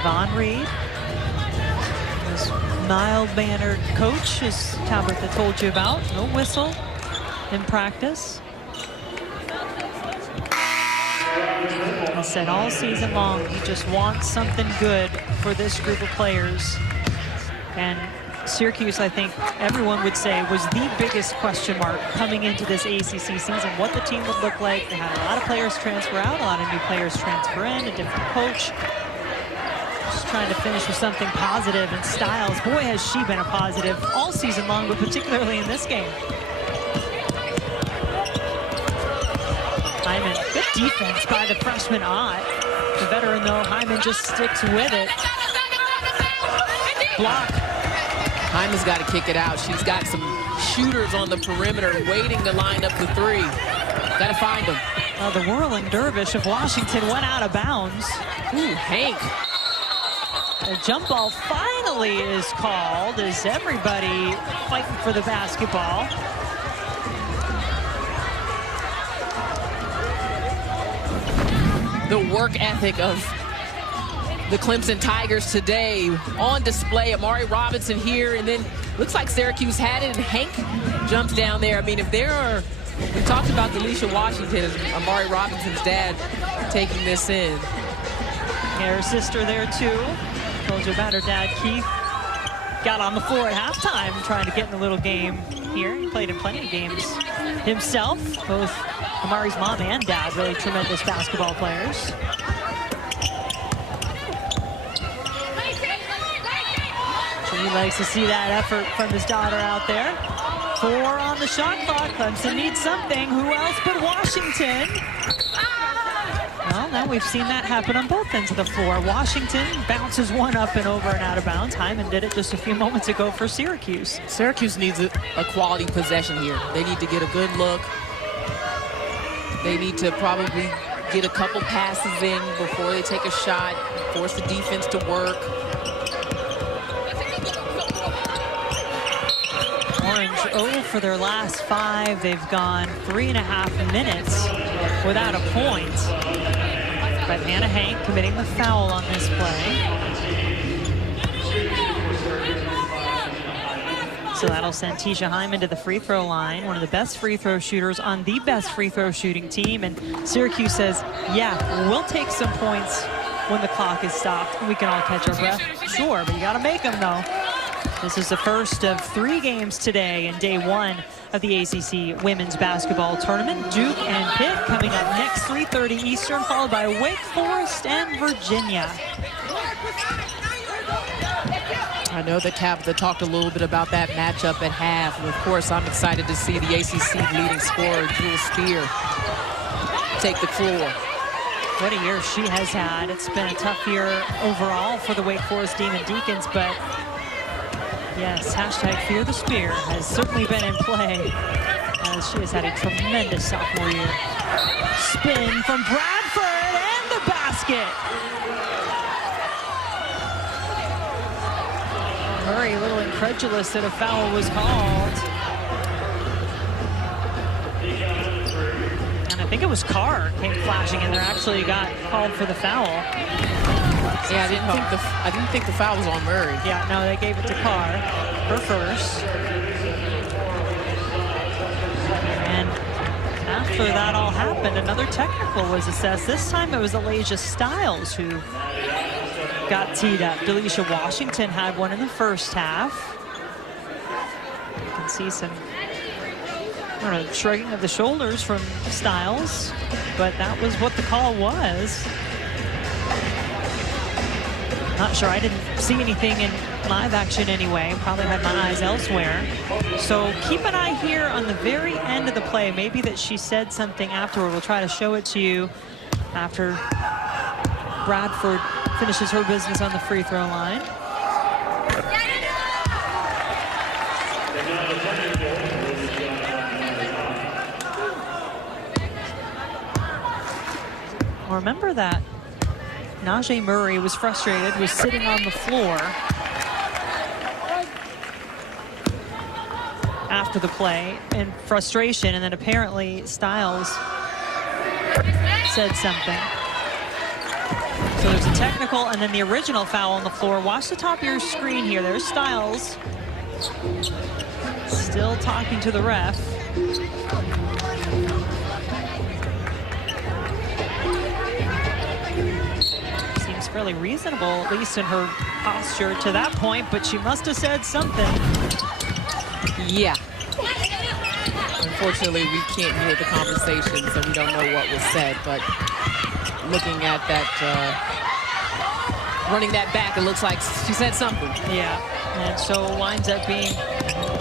Von Reed, this mild-mannered coach, as Tabitha told you about. No whistle in practice. He said all season long he just wants something good for this group of players. And Syracuse, I think everyone would say, was the biggest question mark coming into this ACC season, what the team would look like. They had a lot of players transfer out, a lot of new players transfer in, a different coach. Just trying to finish with something positive, and Styles, boy, has she been a positive all season long, but particularly in this game. Hyman, good defense by the freshman Ott. The veteran, though, Hyman just sticks with it. Block. Hyman's got to kick it out. She's got some shooters on the perimeter waiting to line up the 3. Got to find them. The whirling dervish of Washington went out of bounds. Ooh, Hank. The jump ball finally is called as everybody fighting for the basketball. The work ethic of the Clemson Tigers today on display. Amari Robinson here, and then looks like Syracuse had it, and Hank jumps down there. I mean, if there are, we talked about Delicia Washington, Amari Robinson's dad taking this in. Yeah, her sister there too. Told you about her dad, Keith. got on the floor at halftime trying to get in a little game here. He played in plenty of games himself. Both Amari's mom and dad, really tremendous basketball players. He likes to see that effort from his daughter out there. 4 on the shot clock. Clemson needs something. Who else but Washington? Well, now we've seen that happen on both ends of the floor. Washington bounces one up and over and out of bounds. Hyman did it just a few moments ago for Syracuse. Syracuse needs a quality possession here. They need to get a good look. They need to probably get a couple passes in before they take a shot, force the defense to work. Orange 0 for their last 5. They've gone 3.5 minutes without a point. But Hannah Hank committing the foul on this play. So that'll send Teisha Hyman to the free throw line, one of the best free throw shooters on the best free throw shooting team. And Syracuse says, yeah, we'll take some points when the clock is stopped and we can all catch our breath. Sure, but you got to make them, though. This is the first of 3 games today in day 1 of the ACC women's basketball tournament. Duke and Pitt coming up next, 3:30 Eastern, followed by Wake Forest and Virginia. I know that Tabitha talked a little bit about that matchup at half. And of course, I'm excited to see the ACC leading scorer, Jewel Spear, take the floor. What a year she has had. It's been a tough year overall for the Wake Forest Demon Deacons, but yes, hashtag Fear the Spear has certainly been in play as she has had a tremendous sophomore year. Spin from Bradford and the basket. Murray a little incredulous that a foul was called. And I think it was Carr came flashing in there, actually got called for the foul. Yeah, I didn't think the foul was on Murray. Yeah, no, they gave it to Carr, her first. And after that all happened, another technical was assessed. This time it was Elijah Stiles who got teed up. Delicia Washington had one in the first half. You can see some, I don't know, shrugging of the shoulders from Stiles, but that was what the call was. Not sure, I didn't see anything in live action anyway. Probably had my eyes elsewhere. So keep an eye here on the very end of the play. Maybe that she said something afterward. We'll try to show it to you after Bradford finishes her business on the free throw line. Remember that Najee Murray was frustrated, was sitting on the floor after the play in frustration, and then apparently Stiles said something. So there's a technical and then the original foul on the floor. Watch the top of your screen here. There's Stiles still talking to the ref. Seems fairly reasonable, at least in her posture to that point, but she must have said something. Yeah. Unfortunately, we can't hear the conversation, so we don't know what was said, but looking at that, running that back, it looks like she said something. Yeah, and so it winds up being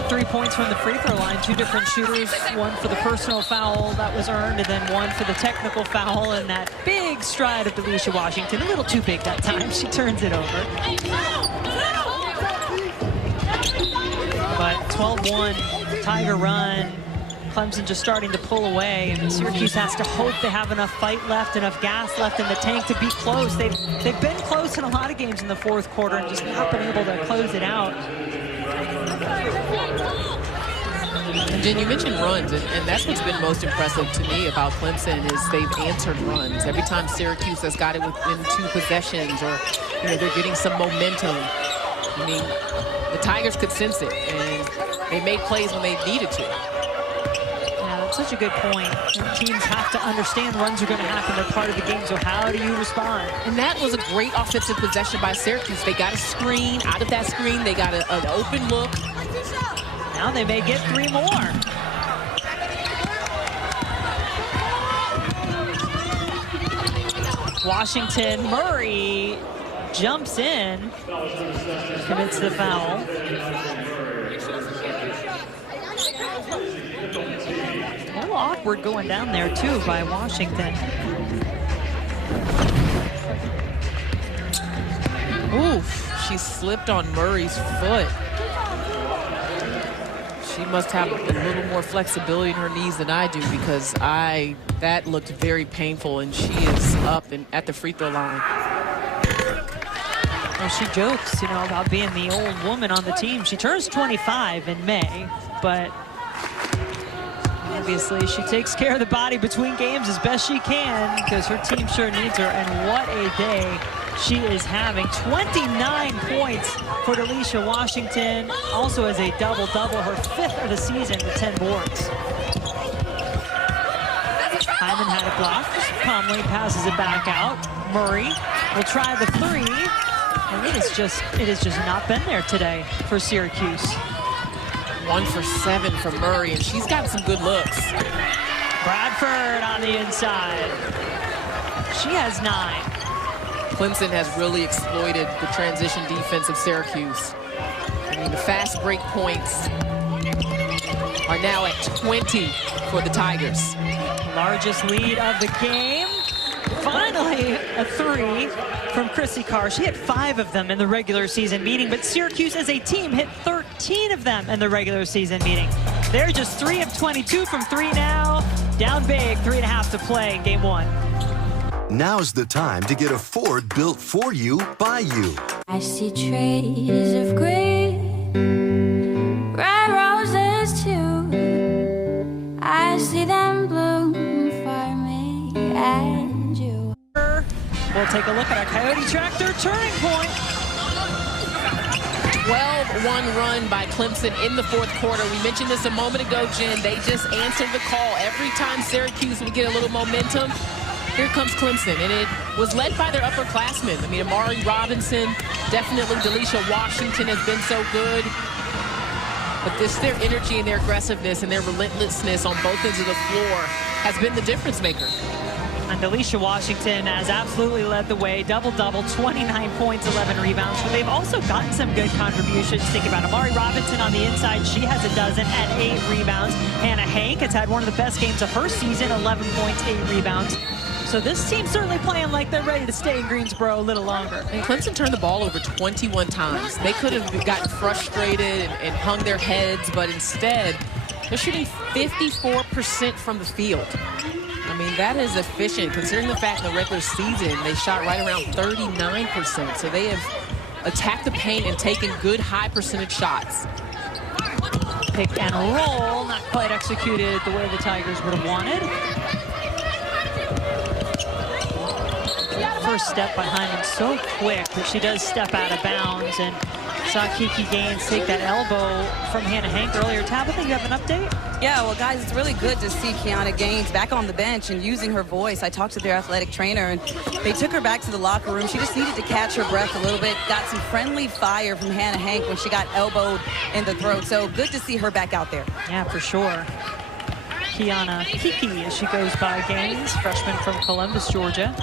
3 points from the free throw line. Two different shooters, one for the personal foul that was earned, and then one for the technical foul, and that big stride of Delicia Washington. A little too big that time. She turns it over. But 12-1 Tiger run. Clemson just starting to pull away, and Syracuse has to hope they have enough fight left, enough gas left in the tank to be close. They've been close in a lot of games in the fourth quarter and just not been able to close it out. And Jen, you mentioned runs, and that's what's been most impressive to me about Clemson is they've answered runs. Every time Syracuse has got it within 2 possessions, or they're getting some momentum. I mean, the Tigers could sense it, and they made plays when they needed to. It's such a good point. And teams have to understand runs are going to happen. They're part of the game, so how do you respond? And that was a great offensive possession by Syracuse. They got a screen. Out of that screen, they got an open look. Now they may get 3 more. Washington, Murray jumps in, commits the foul. A little awkward going down there too by Washington. Oof, she slipped on Murray's foot. She must have a little more flexibility in her knees than I do, because that looked very painful, and she is up and at the free throw line. Well, she jokes, you know, about being the old woman on the team. She turns 25 in May, but obviously she takes care of the body between games as best she can, because her team sure needs her. And what a day she is having. 29 points for Delicia Washington. Also has a double-double, her 5th of the season with 10 boards. Hyman had it blocked. Conley passes it back out. Murray will try the 3. And it has just not been there today for Syracuse. 1 for 7 from Murray, and she's got some good looks. Bradford on the inside. She has 9. Clemson has really exploited the transition defense of Syracuse. I mean, the fast break points are now at 20 for the Tigers. Largest lead of the game. Finally, a 3 from Chrislyn Carr. She hit 5 of them in the regular season meeting, but Syracuse as a team hit 13 of them in the regular season meeting. They're just 3 of 22 from 3 now. Down big, 3.5 to play in game 1. Now's the time to get a Ford built for you, by you. I see trees of green, red roses too. I see them bloom for me and you. We'll take a look at our Coyote Tractor turning point. 12-1 run by Clemson in the 4th quarter. We mentioned this a moment ago, Jen. They just answered the call. Every time Syracuse would get a little momentum, here comes Clemson, and it was led by their upperclassmen. I mean, Amari Robinson, definitely Delicia Washington has been so good. But their energy and their aggressiveness and their relentlessness on both ends of the floor has been the difference maker. And Delicia Washington has absolutely led the way. Double-double, 29 points, 11 rebounds. But they've also gotten some good contributions. Think about Amari Robinson on the inside. She has a dozen and 8 rebounds. Hannah Hank has had one of the best games of her season, 11 points, 8 rebounds. So this team's certainly playing like they're ready to stay in Greensboro a little longer. And Clemson turned the ball over 21 times. They could have gotten frustrated and hung their heads, but instead, they're shooting 54% from the field. I mean, that is efficient, considering the fact in the regular season they shot right around 39%. So they have attacked the paint and taken good high percentage shots. Pick and roll, not quite executed the way the Tigers would have wanted. First step by Hyman so quick, but she does step out of bounds, and saw Kiki Gaines take that elbow from Hannah Hank earlier. Tabitha, you have an update? Yeah, well, guys, it's really good to see Kiana Gaines back on the bench and using her voice. I talked to their athletic trainer, and they took her back to the locker room. She just needed to catch her breath a little bit. Got some friendly fire from Hannah Hank when she got elbowed in the throat. So good to see her back out there. Yeah, for sure. Kiana Kiki, as she goes by Gaines, freshman from Columbus, Georgia.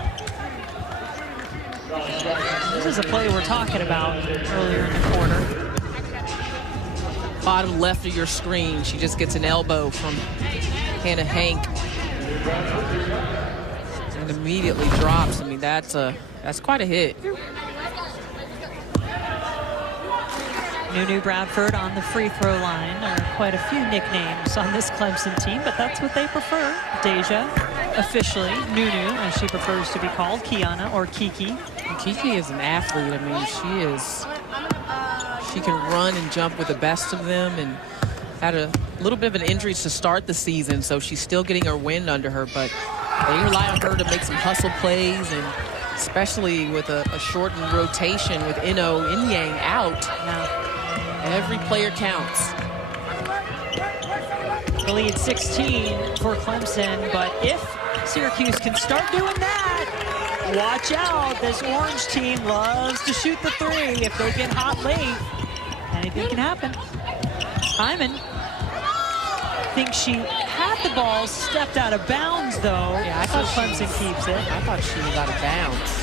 This is a play we're talking about earlier in the quarter. Bottom left of your screen, she just gets an elbow from Hannah Hank and immediately drops. I mean, that's quite a hit. Nunu Bradford on the free throw line. There are quite a few nicknames on this Clemson team, but that's what they prefer. Deja, officially Nunu, as she prefers to be called, Kiana or Kiki. And Kiki is an athlete. I mean, she can run and jump with the best of them, and had a little bit of an injury to start the season, so she's still getting her wind under her, but they rely on her to make some hustle plays, and especially with a shortened rotation with Ino Inyang out. Now, every player counts. The lead 16 for Clemson, but if Syracuse can start doing that, watch out. This Orange team loves to shoot the three. If they get hot late, anything can happen. Hyman thinks she had the ball, stepped out of bounds though. Yeah, I thought Clemson keeps it. I thought she was out of bounds.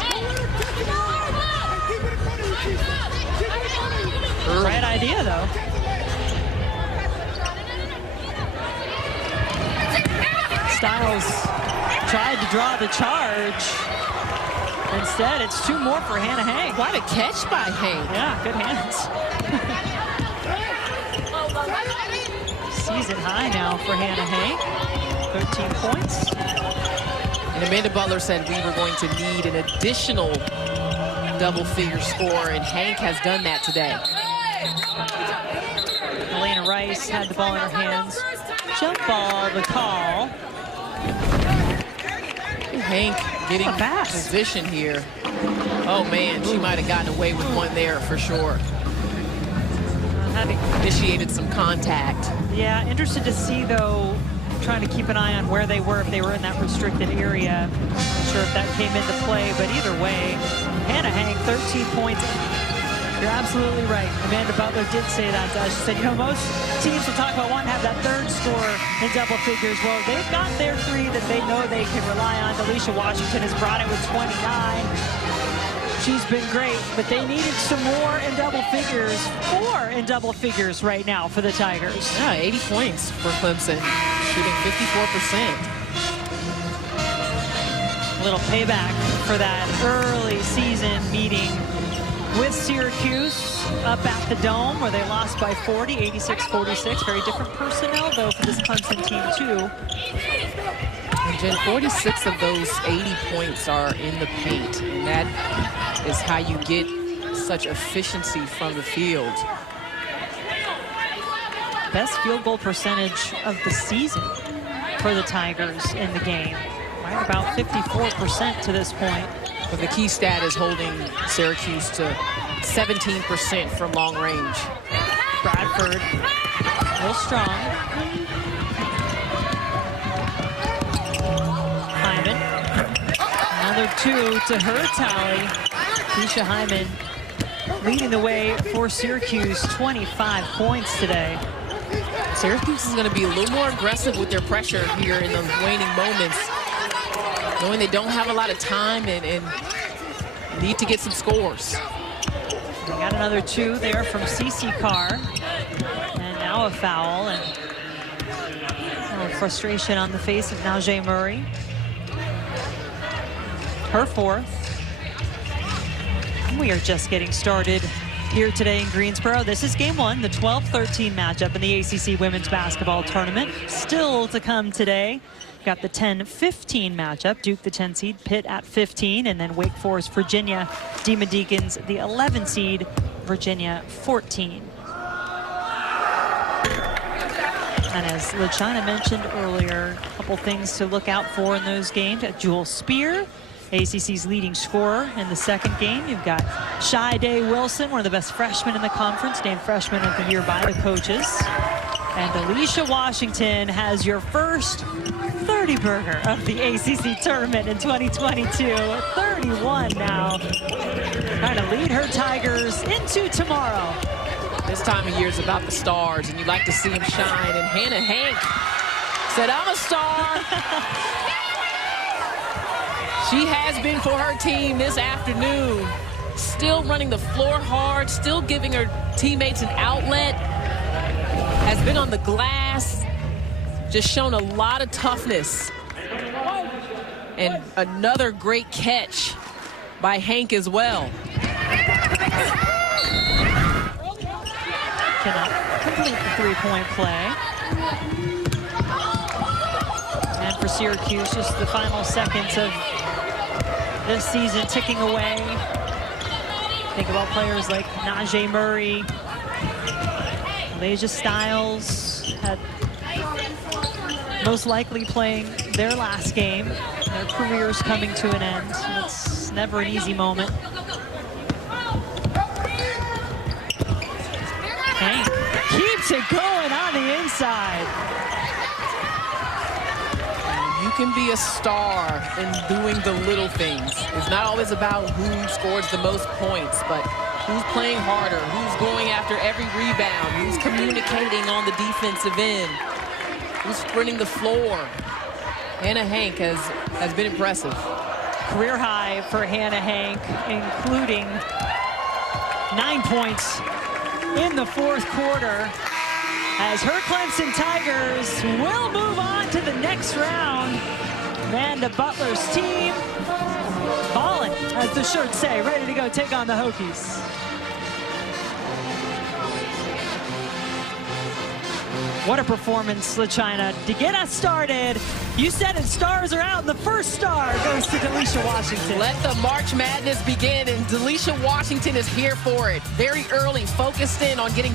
Right idea though. Styles tried to draw the charge. Instead, it's 2 more for Hannah Hank. Quite a catch by Hank. Yeah, good hands. Season high now for Hannah Hank. 13 points. And Amanda Butler said we were going to need an additional double-figure score, and Hank has done that today. Elena Rice had the ball in her hands. Jump ball, the call. Hank getting position here. Oh man, she might have gotten away with one there for sure. Having initiated some contact. Yeah, interested to see though, trying to keep an eye on where they were if they were in that restricted area. Not sure if that came into play, but either way, Hannah Hank, 13 points. You're absolutely right. Amanda Butler did say that to us. She said, you know, most teams will talk about wanting to have that third score in double figures. Well, they've got their 3 that they know they can rely on. Delicia Washington has brought it with 29. She's been great, but they needed some more in double figures. 4 in double figures right now for the Tigers. Yeah, 80 points for Clemson, shooting 54%. A little payback for that early season meeting with Syracuse up at the Dome, where they lost by 40, 86-46. Very different personnel, though, for this Clemson team, too. And Jen, 46 of those 80 points are in the paint, and that is how you get such efficiency from the field. Best field goal percentage of the season for the Tigers in the game. Right about 54% to this point. But the key stat is holding Syracuse to 17% from long range. Bradford, real strong. Hyman, another 2 to her tally. Teisha Hyman leading the way for Syracuse, 25 points today. Syracuse is going to be a little more aggressive with their pressure here in those waning moments, knowing they don't have a lot of time and need to get some scores. We got another 2 there from Chrislyn Carr. And now a foul, and a little frustration on the face of Najee Murray. Her 4th. We are just getting started here today in Greensboro. This is game 1, the 12-13 matchup in the ACC Women's Basketball Tournament. Still to come today. Got the 10-15 matchup, Duke the 10 seed, Pitt at 15, and then Wake Forest, Virginia, Demon Deacons, the 11 seed, Virginia 14. And as LaChina mentioned earlier, a couple things to look out for in those games. Jewel Spear, ACC's leading scorer in the second game. You've got Shy Day Wilson, one of the best freshmen in the conference, named Freshman of the Year by the coaches. And Delicia Washington has your first 30 burger of the ACC tournament in 2022. 31 now. Trying to lead her Tigers into tomorrow. This time of year is about the stars, and you like to see them shine. And Hannah Hank said, I'm a star. She has been for her team this afternoon. Still running the floor hard, still giving her teammates an outlet. Has been on the glass, just shown a lot of toughness. And another great catch by Hank as well. Cannot complete the 3-point play. And for Syracuse, just the final seconds of this season ticking away. Think about players like Najee Murray, Leja Styles had most likely playing their last game. Their careers coming to an end. It's never an easy moment. Hank keeps it going on the inside. can be a star in doing the little things. It's not always about who scores the most points, but who's playing harder, who's going after every rebound, who's communicating on the defensive end, who's sprinting the floor. Hannah Hank has been impressive. Career high for Hannah Hank, including 9 points in the fourth quarter, as her Clemson Tigers will move on to the next round. Amanda Butler's team ballin', as the shirts say, ready to go take on the Hokies. What a performance, LaChina. To get us started, you said it, stars are out, and the first star goes to Delicia Washington. Let the March Madness begin, and Delicia Washington is here for it. Very early, focused in on getting